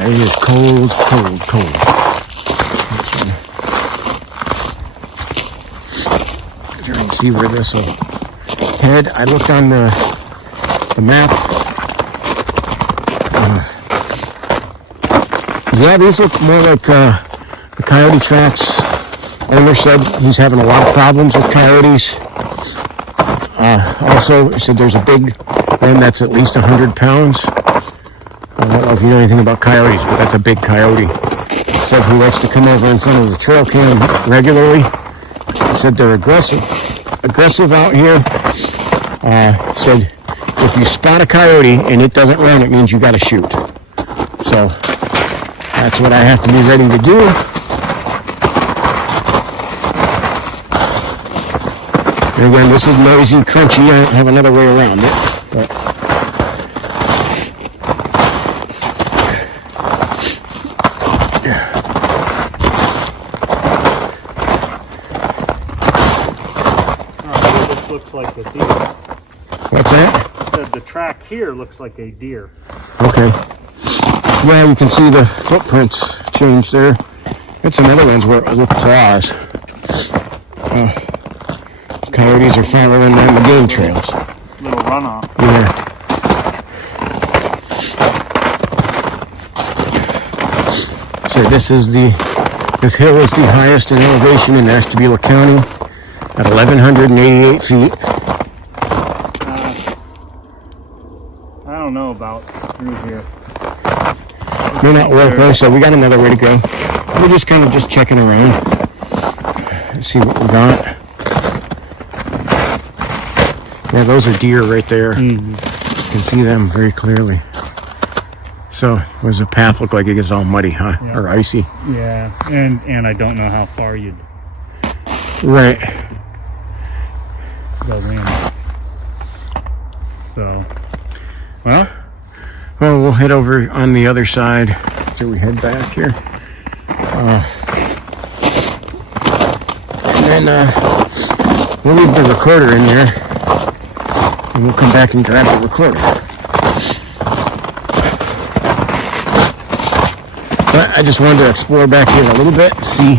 it is cold, cold, cold. Trying to see where this will head. I looked on the map. Yeah, these look more like the coyote tracks. Owner said he's having a lot of problems with coyotes. Also, he said there's a big one that's at least 100 pounds. I don't know if you know anything about coyotes, but that's a big coyote. He said he likes to come over in front of the trail cam regularly. He said they're aggressive out here. Said if you spot a coyote and it doesn't run, it means you got to shoot. So that's what I have to be ready to do. And again, this is noisy, crunchy. I don't have another way around it. But looks like a deer. what's that? I said the track here looks like a deer. Okay. Yeah, you can see the footprints change there. Got some other ones where with claws. Coyotes are following on the game trails. Little runoff. Yeah. So this hill is the highest in elevation in Ashtabula County at 1,188 feet. I don't know about through here. May not work though, so we got another way to go. We're just kind of just checking around. Let's see what we got. Yeah, those are deer right there. Mm-hmm. You can see them very clearly. So, what does the path look like? It gets all muddy, huh? Yeah. Or icy. Yeah, and I don't know how far you'd Right. go in. So, well, We'll head over on the other side. So we head back here. And then we'll leave the recorder in there. And we'll come back and grab the recorder. But I just wanted to explore back here a little bit, see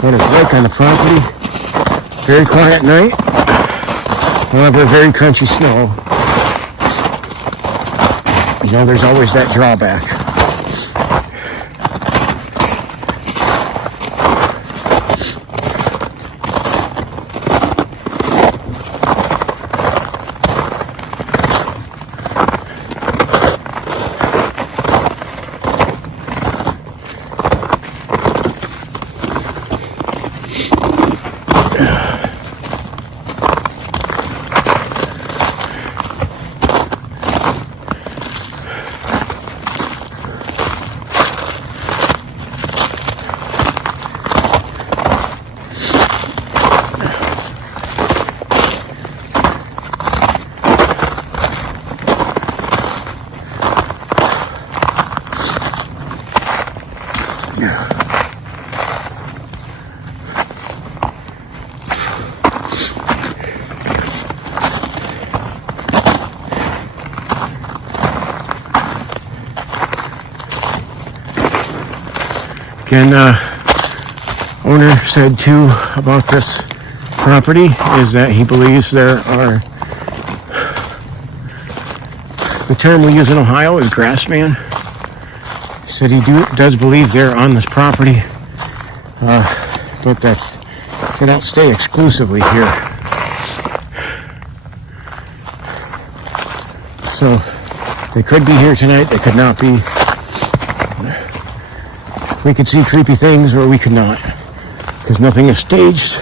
what it's like on the property. Very quiet night. However, very crunchy snow. You know, there's always that drawback. Again, owner said too about this property is that he believes there are, the term we use in Ohio is grassman. He said he does believe they're on this property, but that they don't stay exclusively here. So they could be here tonight, they could not be. we could see creepy things or we could not, because nothing is staged.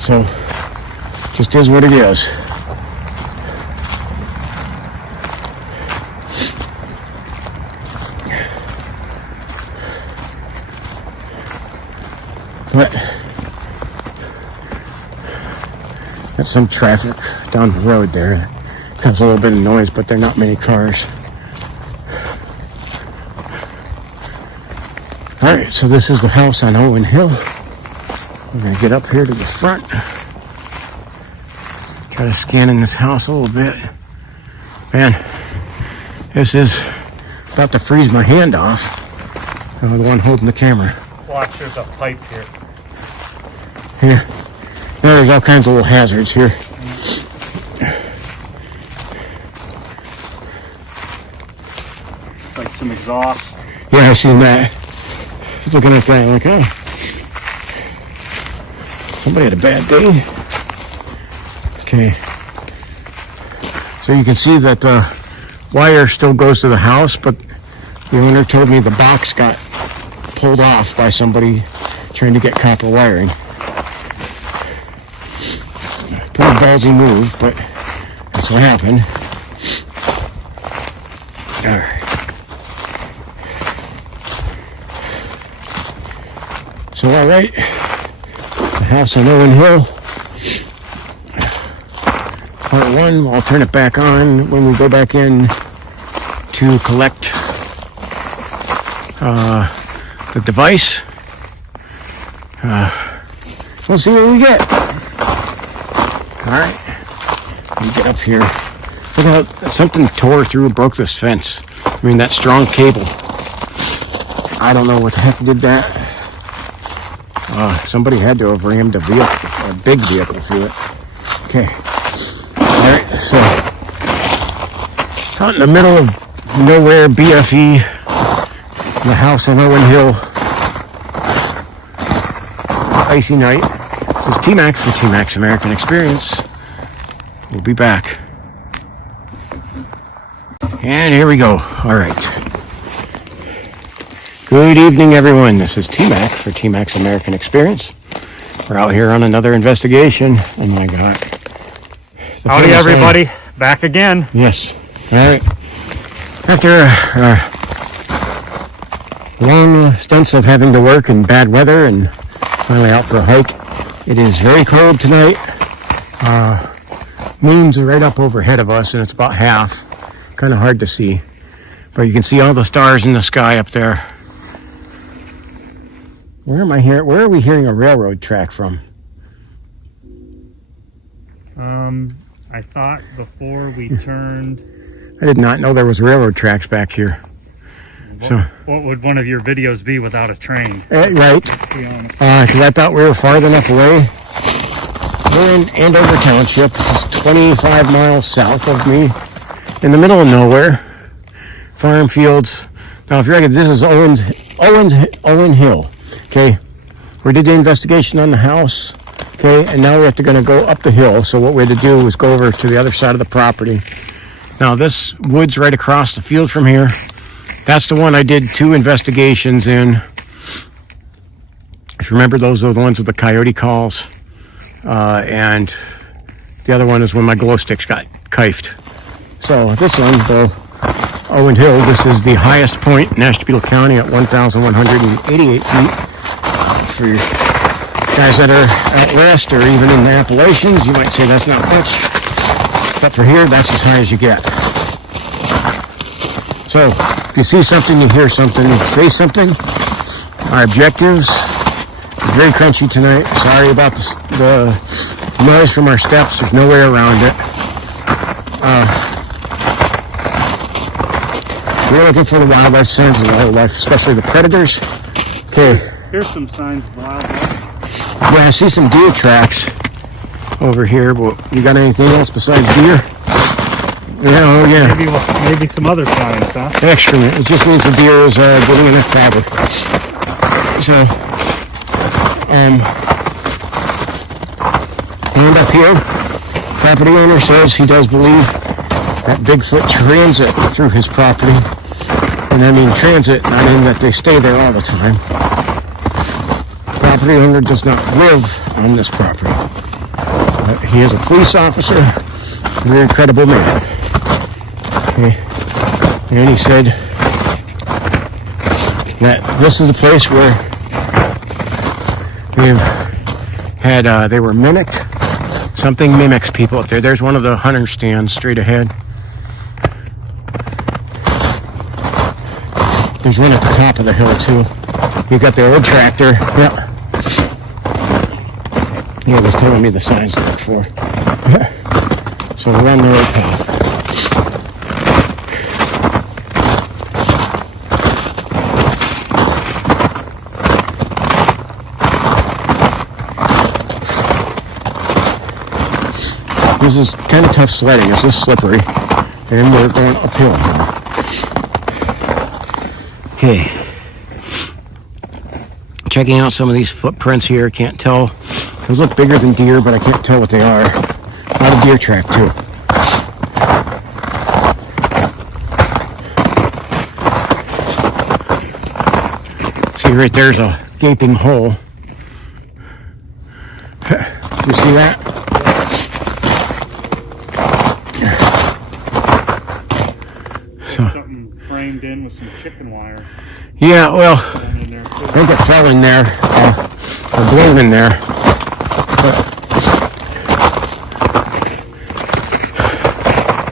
So, just is what it is. But there's some traffic down the road there. Has a little bit of noise, but there are not many cars. Alright, so this is the house on Owen Hill. We're going to get up here to the front. Try to scan in this house a little bit. Man, this is about to freeze my hand off. I'm the one holding the camera. Watch, there's a pipe here. Yeah. There's all kinds of little hazards here. Like some exhaust. Yeah, I seen that. Just looking at that, like, oh, somebody had a bad day. Okay. So you can see that the wire still goes to the house, but the owner told me the box got pulled off by somebody trying to get copper wiring. Pretty ballsy move, but that's what happened. All right. So, all right, the house on Owen Hill, part one. I'll turn it back on when we go back in to collect the device. We'll see what we get. All right, let me get up here. Look how something tore through and broke this fence. I mean, that strong cable. I don't know what the heck did that. Somebody had to have rammed a big vehicle through it. Okay. All right, so out in the middle of nowhere, BFE, the house on Owen Hill. Icy night. This is T-Max for T-Max American Experience. We'll be back. And here we go. All right. Good evening, everyone. This is T-Max for T-Max American Experience. We're out here on another investigation. Oh my God. Howdy, everybody. Back again. Yes. All right. After long stints of having to work in bad weather and finally out for a hike, it is very cold tonight. Moon's right up overhead of us, and it's about half. Kind of hard to see. But you can see all the stars in the sky up there. Where am I here? Where are we hearing a railroad track from? I thought before we turned. I did not know there was railroad tracks back here. What would one of your videos be without a train? Right. Because I thought we were far enough away. We're in Andover Township. This is 25 miles south of me, in the middle of nowhere. Farm fields. Now, if you're ready, this is Owen Hill. Okay, we did the investigation on the house. Okay, and now we're going to go up the hill. So what we had to do was go over to the other side of the property. Now this wood's right across the field from here. That's the one I did 2 investigations in. If you remember, those are the ones with the coyote calls. And the other one is when my glow sticks got kifed. So this one, the Owen Hill, this is the highest point in Ashtabula County at 1,188 feet. For you guys that are out west or even in the Appalachians, you might say that's not much. But for here, that's as high as you get. So, if you see something, you hear something, say something. Our objectives, very crunchy tonight. Sorry about the noise from our steps. There's no way around it. We're looking for the wildlife signs of wildlife, especially the predators. Okay. Here's some signs of wildlife. Yeah, I see some deer tracks over here. But you got anything else besides deer? Yeah, oh yeah. Maybe some other signs, huh? Excrement. It just means the deer is getting enough fabric. So, and up here, property owner says he does believe that Bigfoot transit through his property. And I mean transit, not in that they stay there all the time. Property owner does not live on this property. He is a police officer, a very credible man. Okay. And he said that this is a place where they've had, they were mimicked. Something mimics people up there. There's one of the hunter stands straight ahead. There's one at the top of the hill too. You got the old tractor. Yep. He was telling me the signs to look for. So we're on the right path. This is kind of tough sledding. It's just slippery. And we're going uphill now. Okay. Checking out some of these footprints here. Can't tell. Those look bigger than deer, but I can't tell what they are. A lot of deer track too. See, right there's a gaping hole. You see that? Something framed in with some chicken wire. Yeah, well, I think it fell in there, or blown in there.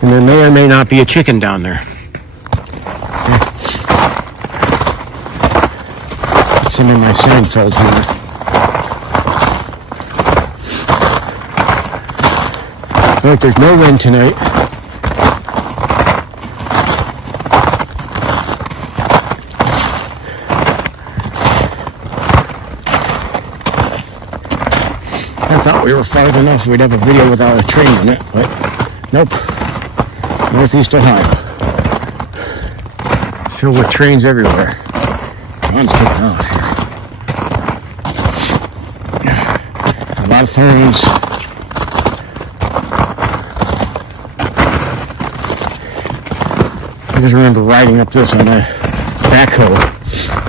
And there may or may not be a chicken down there. It's in my Seinfeld humor. Look, there's no wind tonight. I thought we were far enough we'd have a video without a train in it, but nope. Northeast Ohio. Filled with trains everywhere. One's taking off here. A lot of phones. I just remember riding up this on a backhoe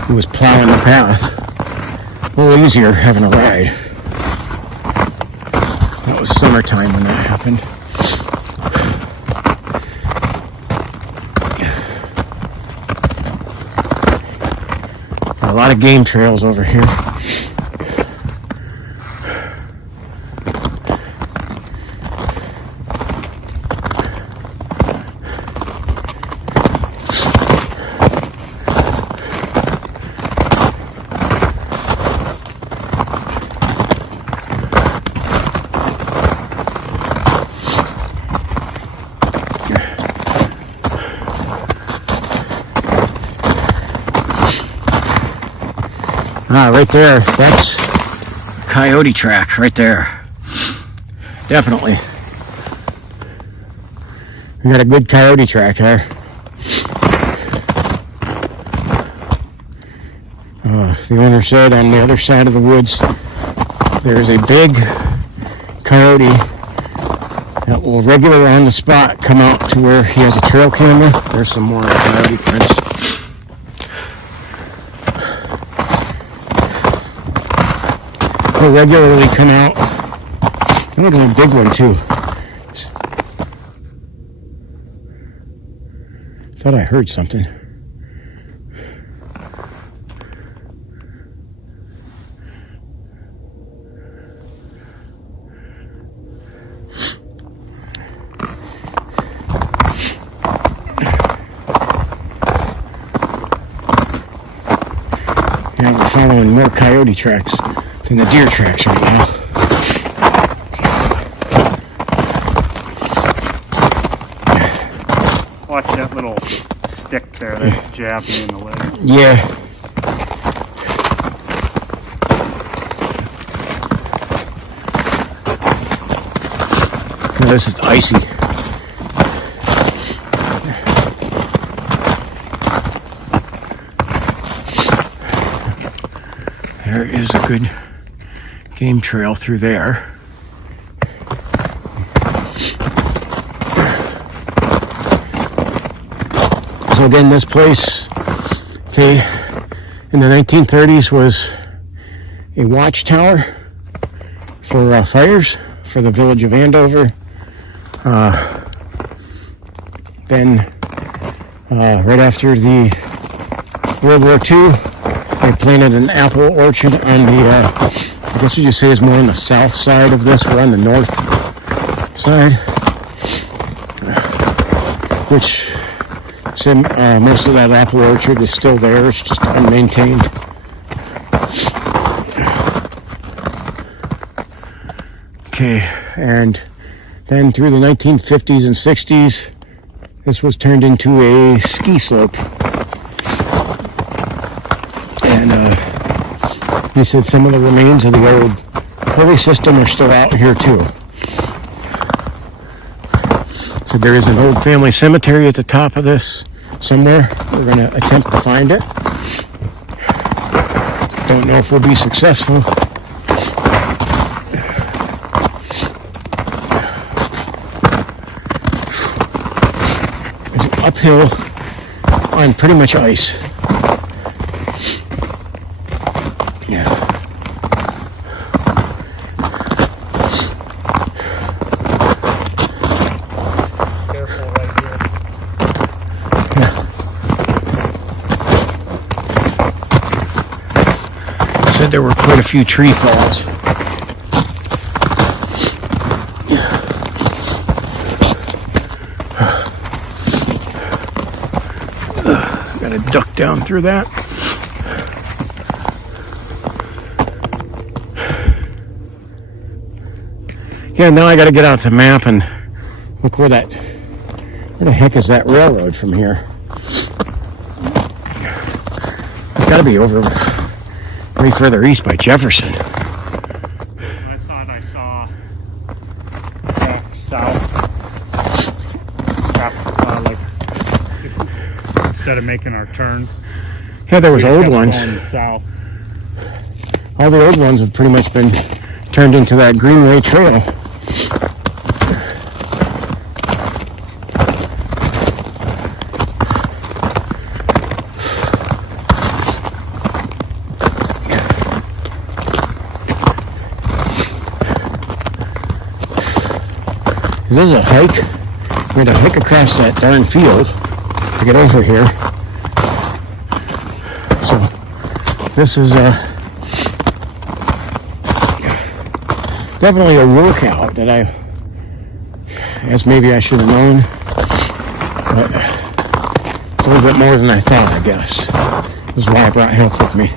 who was plowing the path. A little easier having a ride. That was summertime when that happened. A lot of game trails over here. Right there, that's coyote track right there. Definitely. We got a good coyote track there. The owner said on the other side of the woods there is a big coyote that will regularly on the spot come out to where he has a trail camera. There's some more coyote prints. He'll regularly come out. Look at a big one too. Thought I heard something. Yeah, we're following more coyote tracks than the deer tracks right now. Watch that little stick there that jabbed me in the leg. Yeah. Oh, this is icy. There is a good game trail through there. So again, this place Okay, in the 1930s was a watchtower for fires for the village of Andover. Then, right after the World War II, they planted an apple orchard on the, I guess what you say is more on the south side of this. We're on the north side, which most of that apple orchard is still there. It's just unmaintained. Okay, and then through the 1950s and 60s, this was turned into a ski slope. And he said some of the remains of the old pulley system are still out here too. So there is an old family cemetery at the top of this somewhere. We're going to attempt to find it. Don't know if we'll be successful. It's uphill on pretty much ice. Yeah. Careful right here. Said there were quite a few tree falls. Got to duck down through that. Yeah, now I got to get out the map and look where the heck is that railroad from here? It's got to be over way further east by Jefferson. I thought I saw back south. Like instead of making our turn. Yeah, there was we old kept ones. going south. All the old ones have pretty much been turned into that Greenway Trail. This is a hike. I'm going to hike across that darn field to get over here. So this is definitely a workout that I guess maybe I should have known. But it's a little bit more than I thought, I guess. This is why I brought help with me.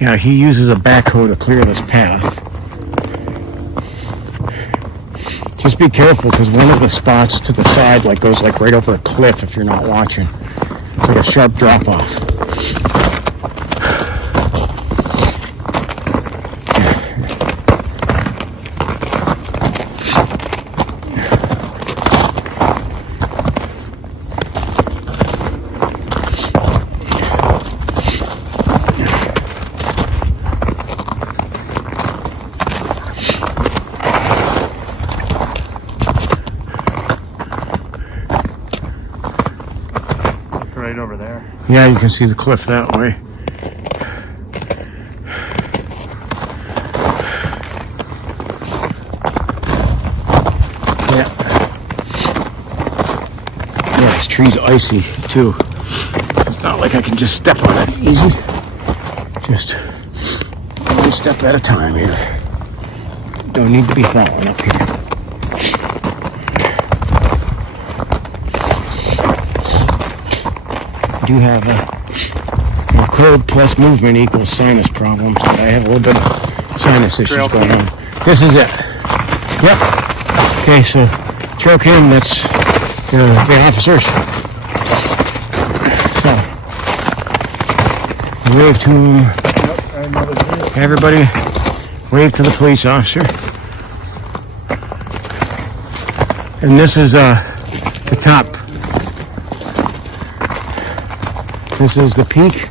Yeah, he uses a backhoe to clear this path. Just be careful, because one of the spots to the side goes right over a cliff if you're not watching. It's like a sharp drop off. Right over there. Yeah, you can see the cliff that way. Yeah. Yeah, this tree's icy too. It's not like I can just step on it easy. Just one step at a time here. Don't need to be falling up here. I do have a cold plus movement equals sinus problems. I have a little bit of sinus issues going on. This is it. Yep. Okay, so trail cam, that's the officers. So Wave to him. Yep, another vehicle. Everybody, wave to the police officer. And this is the top. This is the peak.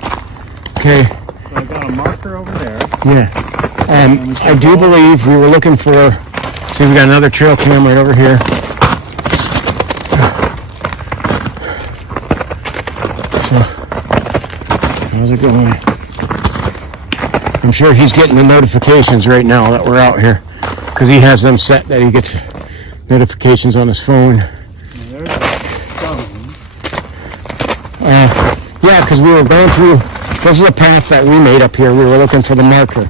Okay. So I got a marker over there. Yeah. I do believe we were looking for. See, we got another trail cam right over here. So, how's it going? I'm sure he's getting the notifications right now that we're out here, because he has them set that he gets notifications on his phone. There's a stone. Yeah, because we were going through. This is a path that we made up here. We were looking for the marker,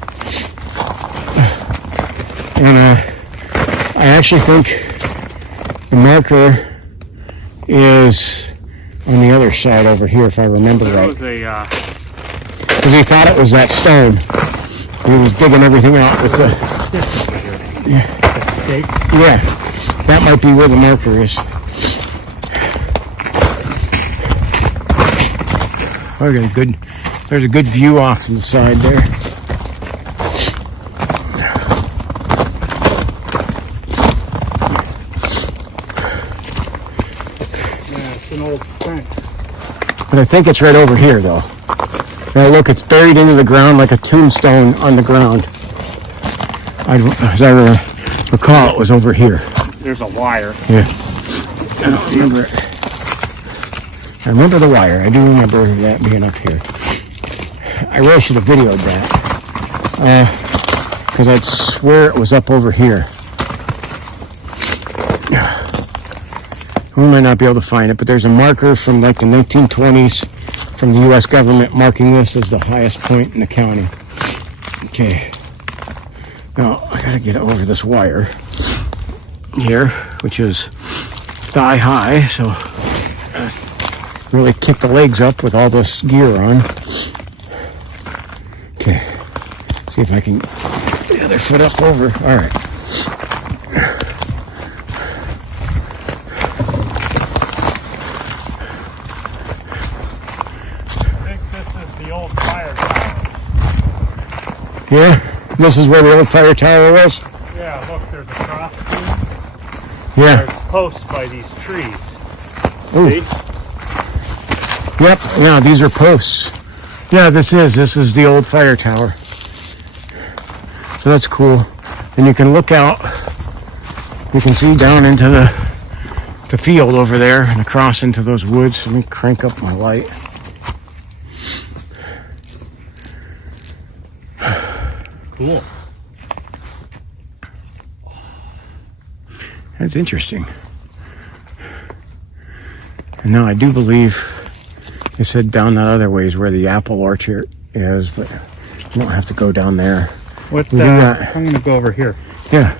and I actually think the marker is on the other side over here, if I remember There right. was a Because he thought it was that stone. He was digging everything out with the. stake. Yeah, that might be where the marker is. Oh, there's a good view off to the side there. Yeah, it's an old fence. But I think it's right over here, though. Now look, it's buried into the ground like a tombstone on the ground. As I recall, it was over here. There's a wire. Yeah. I don't remember it. I remember the wire. I do remember that being up here. I really should have videoed that. Because I'd swear it was up over here. We might not be able to find it, but there's a marker from like the 1920s from the U.S. government marking this as the highest point in the county. Okay. Now, I gotta get over this wire here, which is thigh high, so really kick the legs up with all this gear on. Okay. See if I can get the other foot up over. All right. Yeah, this is where the old fire tower was? Yeah, look, there's a cross beam. Yeah. There's posts by these trees. Ooh. See? Yep, yeah, these are posts. Yeah, this is the old fire tower. So that's cool. And you can look out, you can see down into the field over there and across into those woods. Let me crank up my light. Cool. That's interesting. And now I do believe they said down that other way is where the apple orchard is, but you don't have to go down there. What? We do that. I'm going to go over here. Yeah.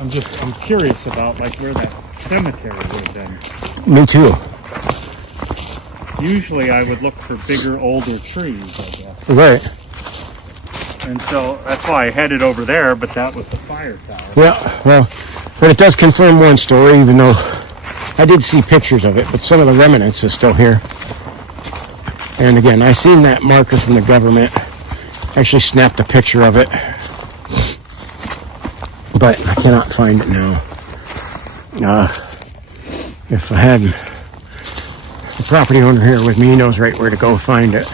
I'm curious about like where that cemetery would have been. Me too. Usually I would look for bigger, older trees, I guess. Right. And so that's why I headed over there, but that was the fire tower. Yeah, well, but it does confirm one story, even though I did see pictures of it, but some of the remnants is still here. And again, I seen that marker from the government. I actually snapped a picture of it, but I cannot find it now. If I had the property owner here with me, he knows right where to go find it.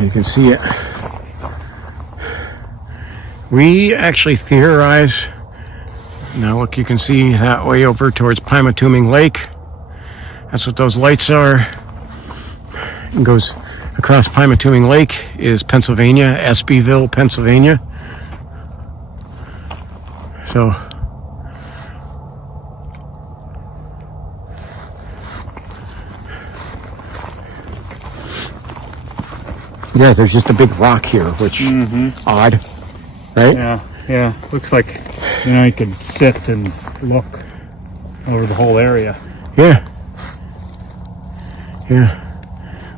You can see it. We actually theorize. Now look, you can see that way over towards Pymatuming Lake. That's what those lights are. It goes across Pymatuming Lake is Pennsylvania, Espyville, Pennsylvania. So Yeah, there's just a big rock here, which odd, right? Yeah. Looks like, you could sit and look over the whole area. Yeah.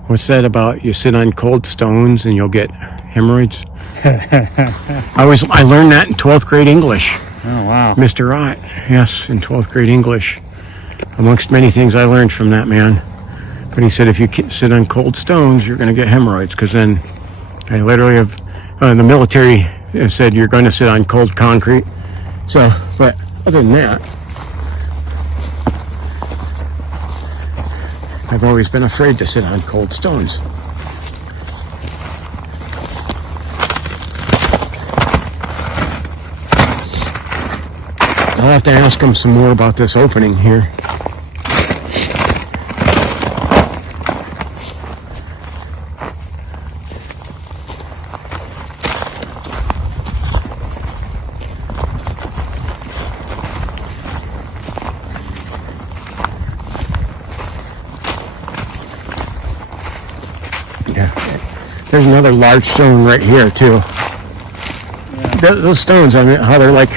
What's that about? You sit on cold stones and you'll get hemorrhoids? I learned that in 12th grade English. Oh, wow. Mr. Ott, yes, in 12th grade English. Amongst many things I learned from that man. But he said if you sit on cold stones, you're going to get hemorrhoids. Because then I literally have, the military said you're going to sit on cold concrete. So, but other than that, I've always been afraid to sit on cold stones. I'll have to ask him some more about this opening here. There's another large stone right here too. Those stones, I mean, how they're like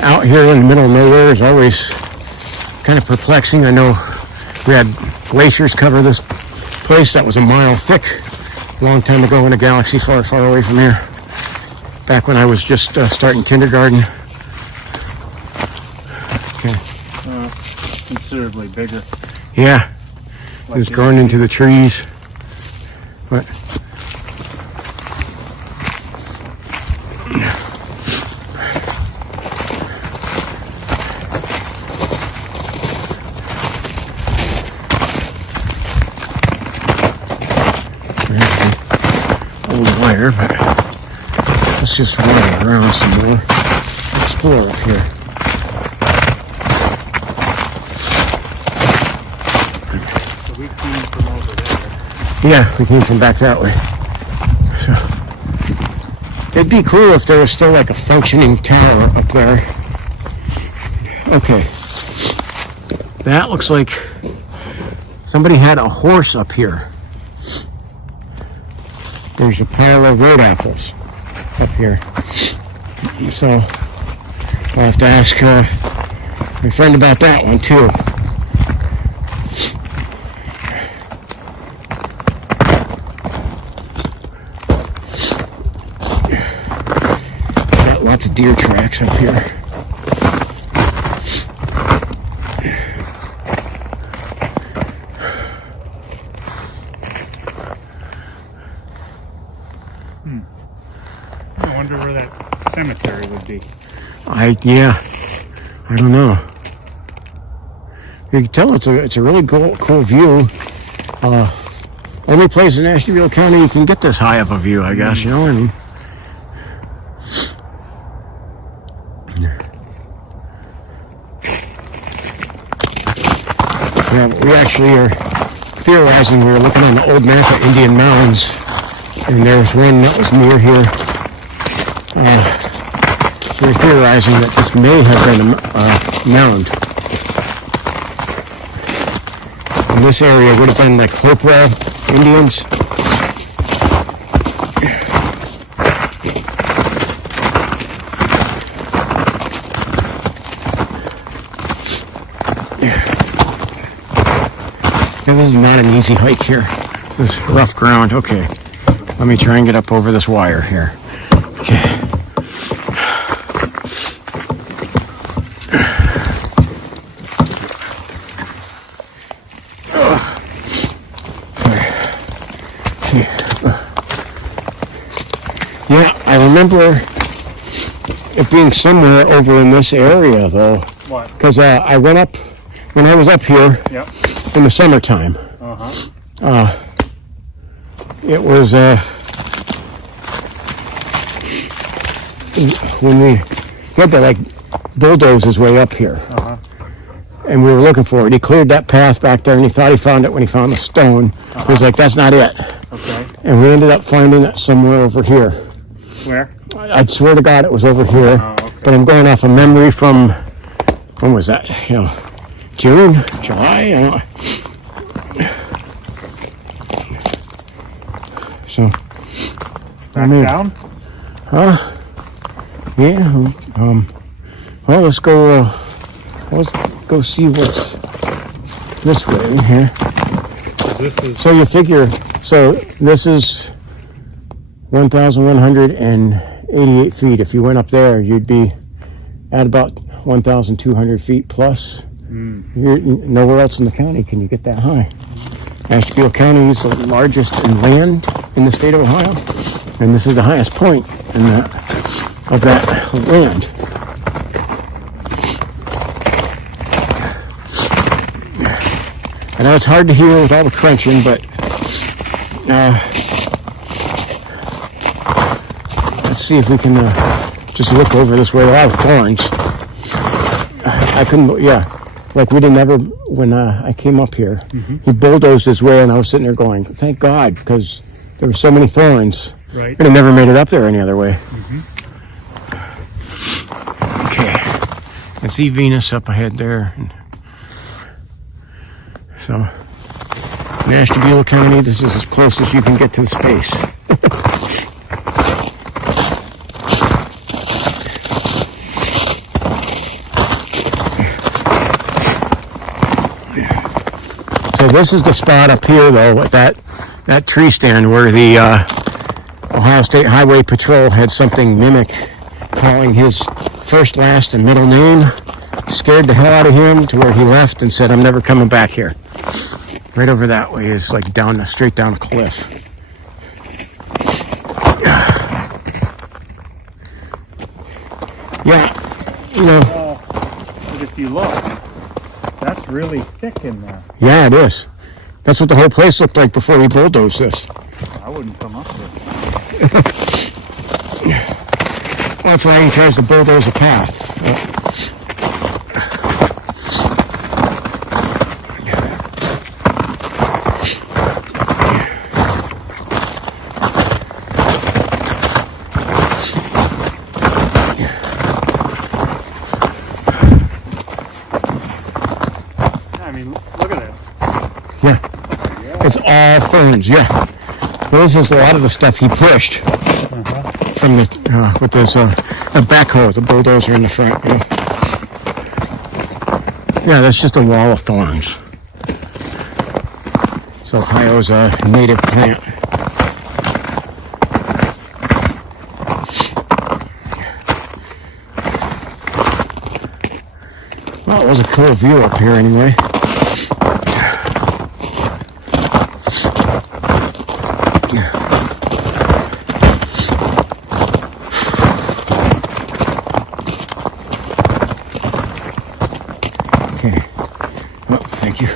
out here in the middle of nowhere is always kind of perplexing. I know we had glaciers cover this place that was a mile thick a long time ago in a galaxy far, far away from here. Back when I was just starting kindergarten. Okay. Considerably bigger. Yeah, it was growing into the trees. But but let's just run around some more, explore up here. So we came from over there. Yeah, we came from back that way. So it'd be cool if there was still like a functioning tower up there. Okay, that looks like somebody had a horse up here. There's a pile of road apples up here. So I'll have to ask my friend about that one too. Got lots of deer tracks up here. I wonder where that cemetery would be. I don't know. You can tell it's a really cool view. Only place in Ashtabula County you can get this high up a view, I guess, and we actually are theorizing. We were looking on the old map of Indian Mounds, and there was one that was near here. We're theorizing that this may have been a mound. And this area would have been like Hopewell Indians. This is not an easy hike here. This is rough ground. Okay, let me try and get up over this wire here. Okay. Yeah, I remember it being somewhere over in this area, though. What? Because I went up, when I was up here in the summertime. It was when we had to like bulldoze his way up here. And we were looking for it. He cleared that path back there, and he thought he found it when he found the stone. He was like, that's not it. Okay. And we ended up finding it somewhere over here. Where? I'd swear to God it was over here. Okay. But I'm going off a memory from, when was that? June? July? I don't know. So, Back down? Yeah. Well, let's go see what's this way here. So you figure, this is 1,188 feet. If you went up there, you'd be at about 1,200 feet plus. You're, nowhere else in the county can you get that high. Ashtabula County is the largest in land in the state of Ohio, and this is the highest point of that land. I know it's hard to hear with all the crunching, but let's see if we can just look over this way. A lot of thorns. I couldn't, like we didn't ever, when I came up here, he bulldozed his way, and I was sitting there going, thank God, because there were so many thorns. Right. I'd have never made it up there any other way. Okay. I see Venus up ahead there. So, in Ashtabula County, this is as close as you can get to the space. So this is the spot up here, though, with that tree stand where the Ohio State Highway Patrol had something mimic calling his first, last, and middle name. Scared the hell out of him to where he left and said, I'm never coming back here. Right over that way is like straight down a cliff. Yeah, you know. But if you look, that's really thick in there. Yeah, it is. That's what the whole place looked like before he bulldozed this. I wouldn't come up there. Well, that's why he tries to bulldoze a path. It's all ferns, yeah. Well, this is a lot of the stuff he pushed from the with this a backhoe, the bulldozer in the front. Yeah, that's just a wall of thorns. So Ohio's a native plant. Well, it was a cool view up here anyway. Okay. Oh, thank you.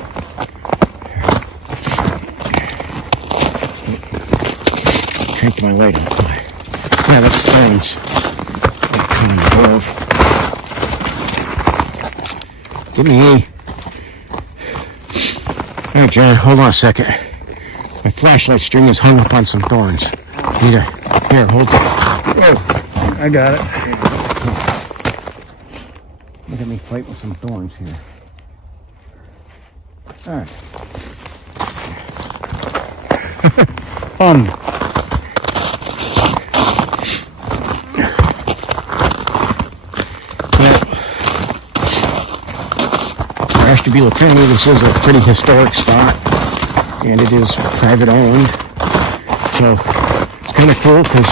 Cranked my light up. Yeah, that's stones. Kind of grove. Give me a. All right, John, hold on a second. My flashlight string is hung up on some thorns. Here, hold it. Oh, I got it. Look at me fight with some thorns here. All right. Fun. For Ashtabula County, this is a pretty historic spot, and it is private owned. So it's kind of cool because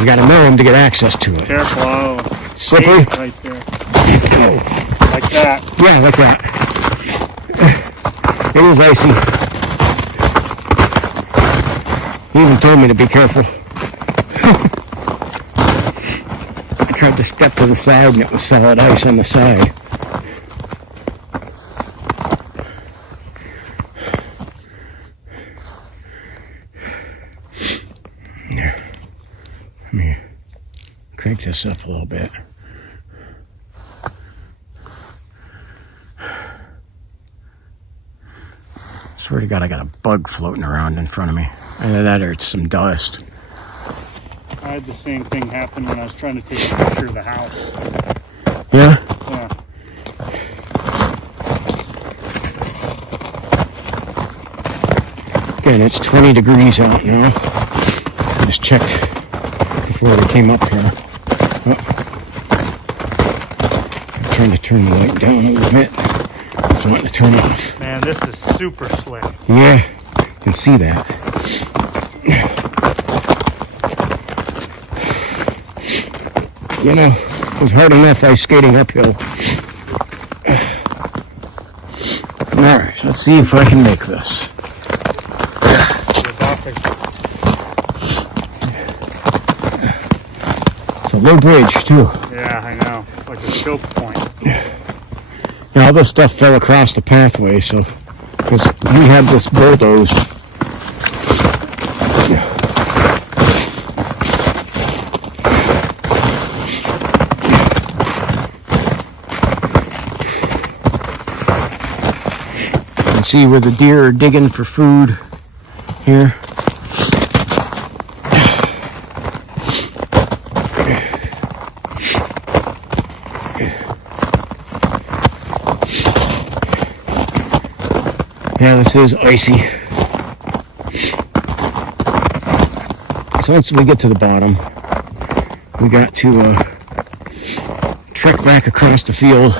you got to know them to get access to it. Careful. Slippery? Right there. Like that. Yeah, like that. It is icy. He even told me to be careful. I tried to step to the side and it was solid ice on the side. There. Let me crank this up a little bit. Swear to God, I got a bug floating around in front of me. Either that or it's some dust. I had the same thing happen when I was trying to take a picture of the house. Yeah? Yeah. Again, it's 20 degrees out now. just checked before we came up here. Oh. I'm trying to turn the light down a little bit. I want to turn it off. Man, this is super slick. Yeah, you can see that. You know, it was hard enough ice skating uphill. Alright, let's see if I can make this. It's a low bridge, too. Yeah, I know. Like a choke point. Now, all this stuff fell across the pathway, so because we had this bulldozed. You can see where the deer are digging for food here. Yeah, this is icy. So once we get to the bottom, we got to trek back across the field,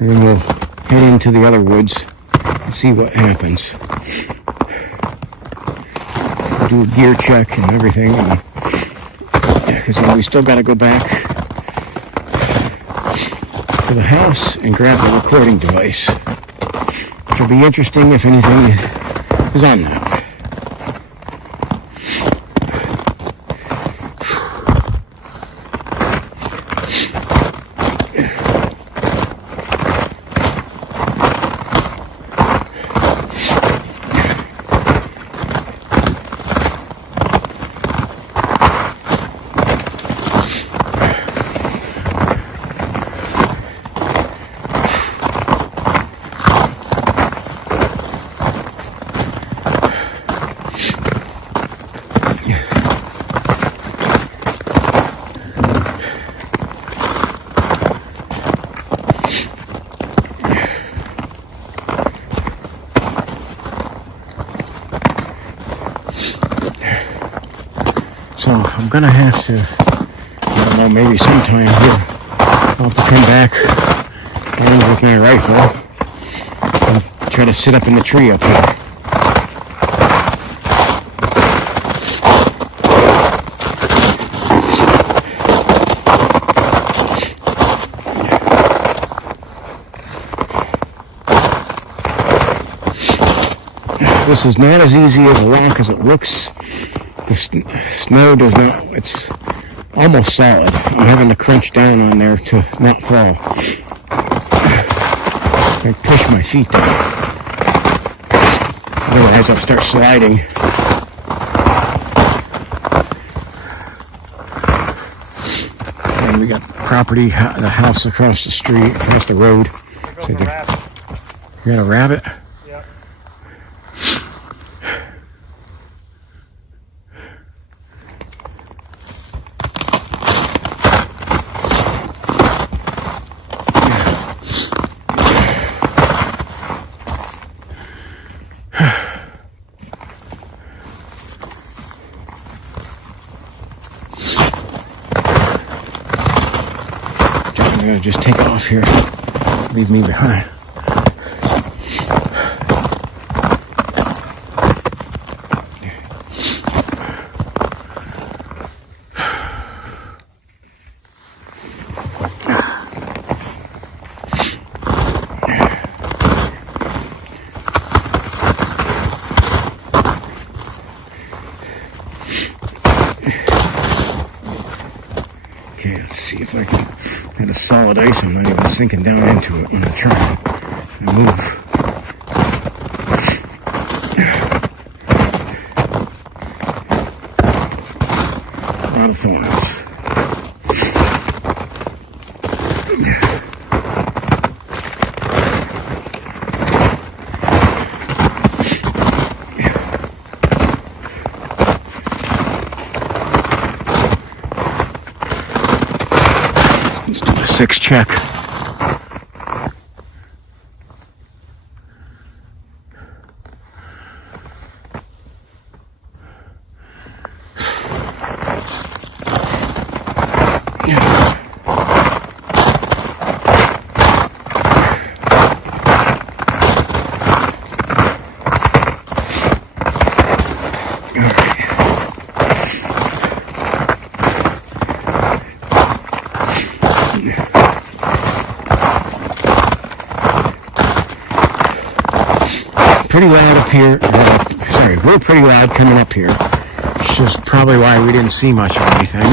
and then we'll head into the other woods and see what happens. We'll do a gear check and everything, because we still got to go back to the house and grab the recording device. It'll be interesting if anything is on that. So I'm gonna have to, I don't know, maybe sometime here, I'll have to come back and with my rifle and try to sit up in the tree up here. This is not as easy as a rock as it looks. The snow does not, it's almost solid. I'm having to crunch down on there to not fall. I push my feet down. Otherwise I'll start sliding. And we got property, the house across the street, across the road. So you got a rabbit? Yep. I'm gonna just take off here, leave me behind. Okay, let's see if I can get a solid ice. I'm not even sinking down into it when I try to move. A lot of thorns. Let's do a 6 check. Pretty loud up here. Sorry, we're pretty loud coming up here. It's just probably why we didn't see much of anything.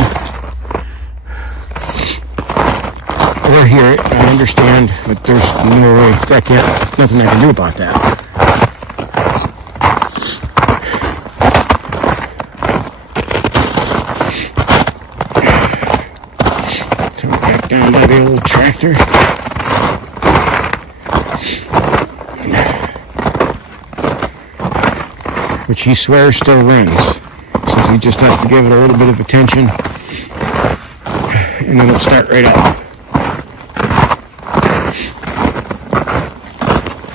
Or hear it. I understand, but there's no way. Nothing I can do about that. Come back down by the old tractor. Which he swears still runs. So he just has to give it a little bit of attention and then it'll start right up.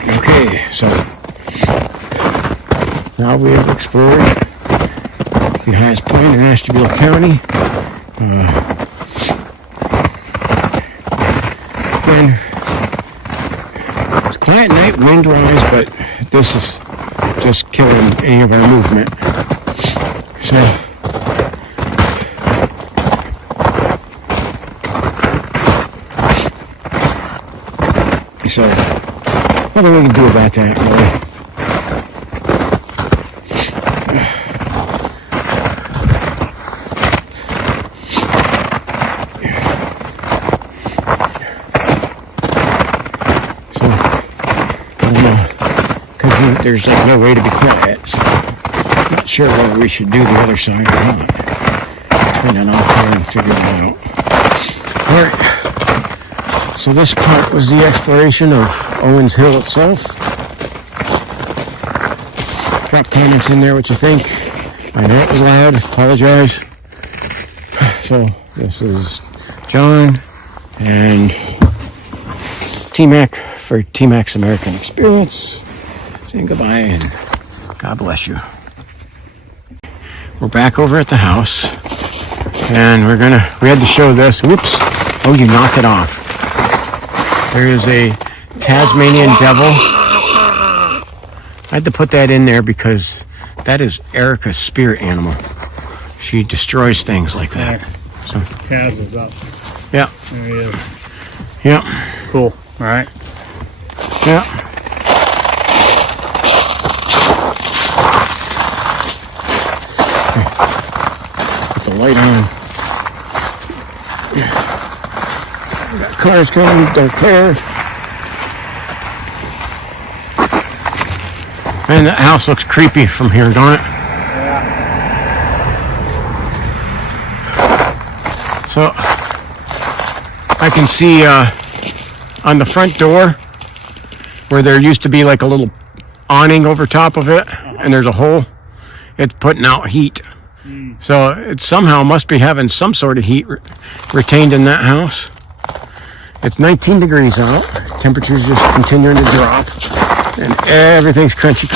Okay, so now we have explored the highest point in Ashtabula County. And it's quiet night, wind-wise, but this is just killing any of our movement. So nothing we can do about that, really. There's like no way to be quiet, so I'm not sure whether we should do the other side or not. Turn it off here and figure it out. Alright, so this part was the exploration of Owens Hill itself. Drop comments in there what you think. I know it was loud, apologize. So this is John and T-Mac for T-Mac's American Experience. Saying goodbye and God bless you. We're back over at the house and we had to show this. Whoops. Oh, you knocked it off. There is a Tasmanian devil. I had to put that in there because that is Erica's spirit animal. She destroys things like that. So Taz is up. Yeah. There he is. Yeah. Cool. All right. Yeah. Light on. We got cars coming, they're clear. Man, that house looks creepy from here, don't it? Yeah. So, I can see on the front door where there used to be like a little awning over top of it, and there's a hole. It's putting out heat. So it somehow must be having some sort of heat retained in that house. It's 19 degrees out. Temperature's just continuing to drop. And everything's crunchy.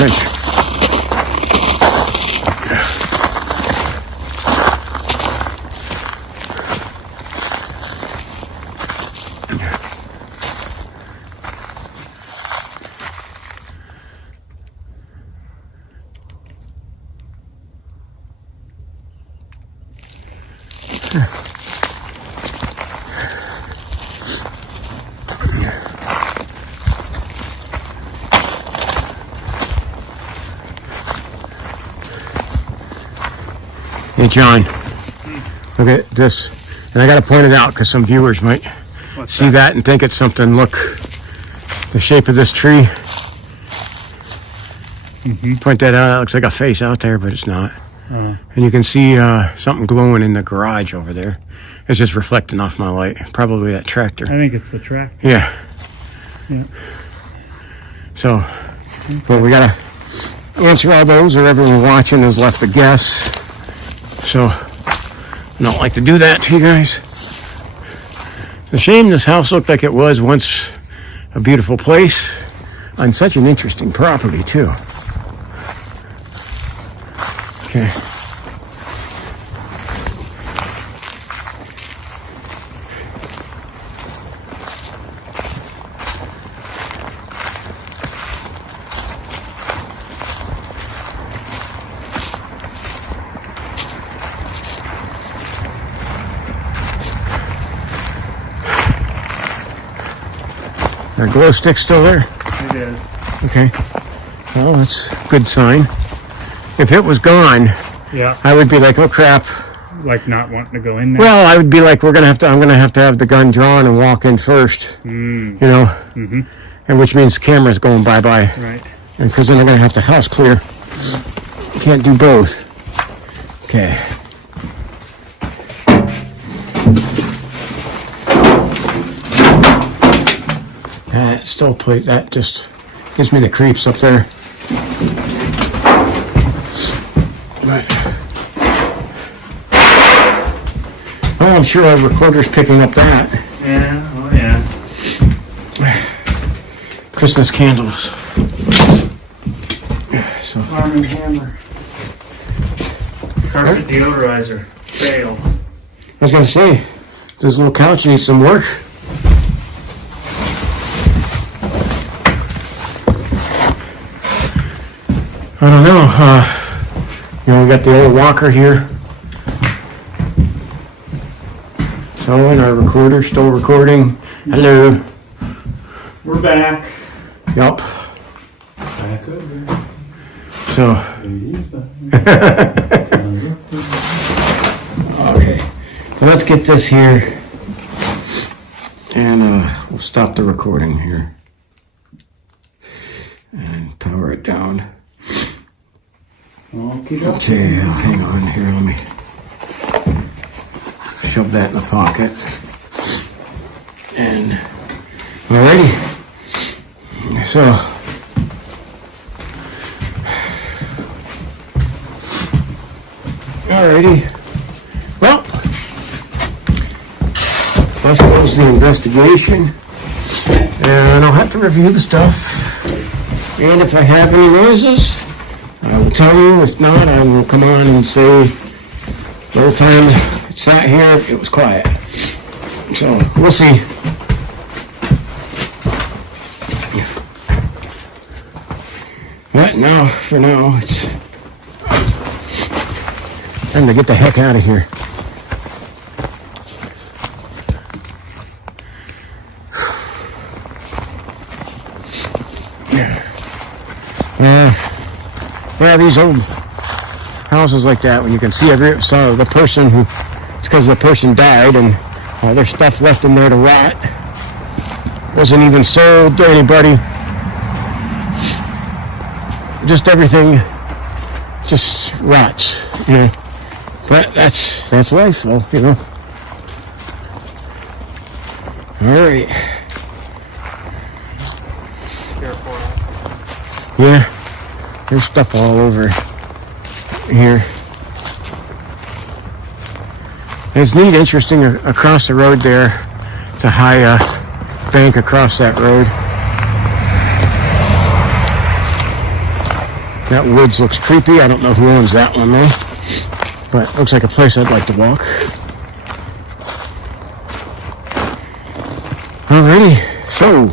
Hey John, look at this, and I got to point it out because some viewers might see that and think it's something. Look, the shape of this tree. Point that out. It looks like a face out there, but it's not. And you can see something glowing in the garage over there. It's just reflecting off my light. Probably that tractor. I think it's the tractor. Yeah. So, well, we gotta answer all those, or everyone watching has left a guess. So, I don't like to do that to you guys. It's a shame this house looked like it was once a beautiful place on such an interesting property, too. Okay. Our glow stick's still there? It is. Okay. Well, that's a good sign. If it was gone, Yeah. I would be like, oh crap. Like not wanting to go in there. Well, I would be like, I'm gonna have to have the gun drawn and walk in first. You know? Mm-hmm. And which means the camera's going bye-bye. Right. And because then I'm gonna have to house clear. Can't do both. Okay. That still plate, that just gives me the creeps up there. But, oh, I'm sure our recorder's picking up that. Yeah, oh yeah. Christmas candles. So, Arm and Hammer. Carpet deodorizer. Fail. I was gonna say, this little couch needs some work. I don't know. You know, we got the old walker here. So, and our recorder still recording. Hello. We're back. Yup. Back over. So. Okay. So let's get this here. And we'll stop the recording here. And power it down. Okay, hang on here, let me shove that in the pocket. And alrighty. So alrighty. Well, I suppose the investigation. And I'll have to review the stuff. And if I have any noises, I will tell you. If not, I will come on and say the whole time it sat here, it was quiet. So, we'll see. But now, for now, it's time to get the heck out of here. Yeah, these old houses like that, when you can see so the person who, it's because the person died and all their stuff left in there to rot. Wasn't even sold to anybody. Just everything just rots, you know. But that's life, though, you know. All right. Careful. Yeah. There's stuff all over here. It's neat, interesting, across the road there. It's a high bank across that road. That woods looks creepy. I don't know who owns that one though. But it looks like a place I'd like to walk. Alrighty, so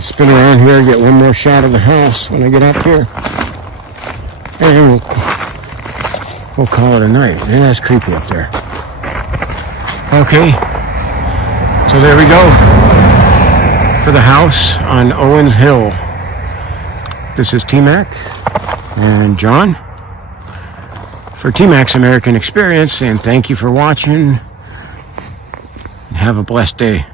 spin around here, get one more shot of the house when I get up here. And we'll call it a night. Man, that's creepy up there. Okay. So there we go. For the house on Owens Hill. This is T-Mac and John for T-Mac's American Experience, and thank you for watching. Have a blessed day.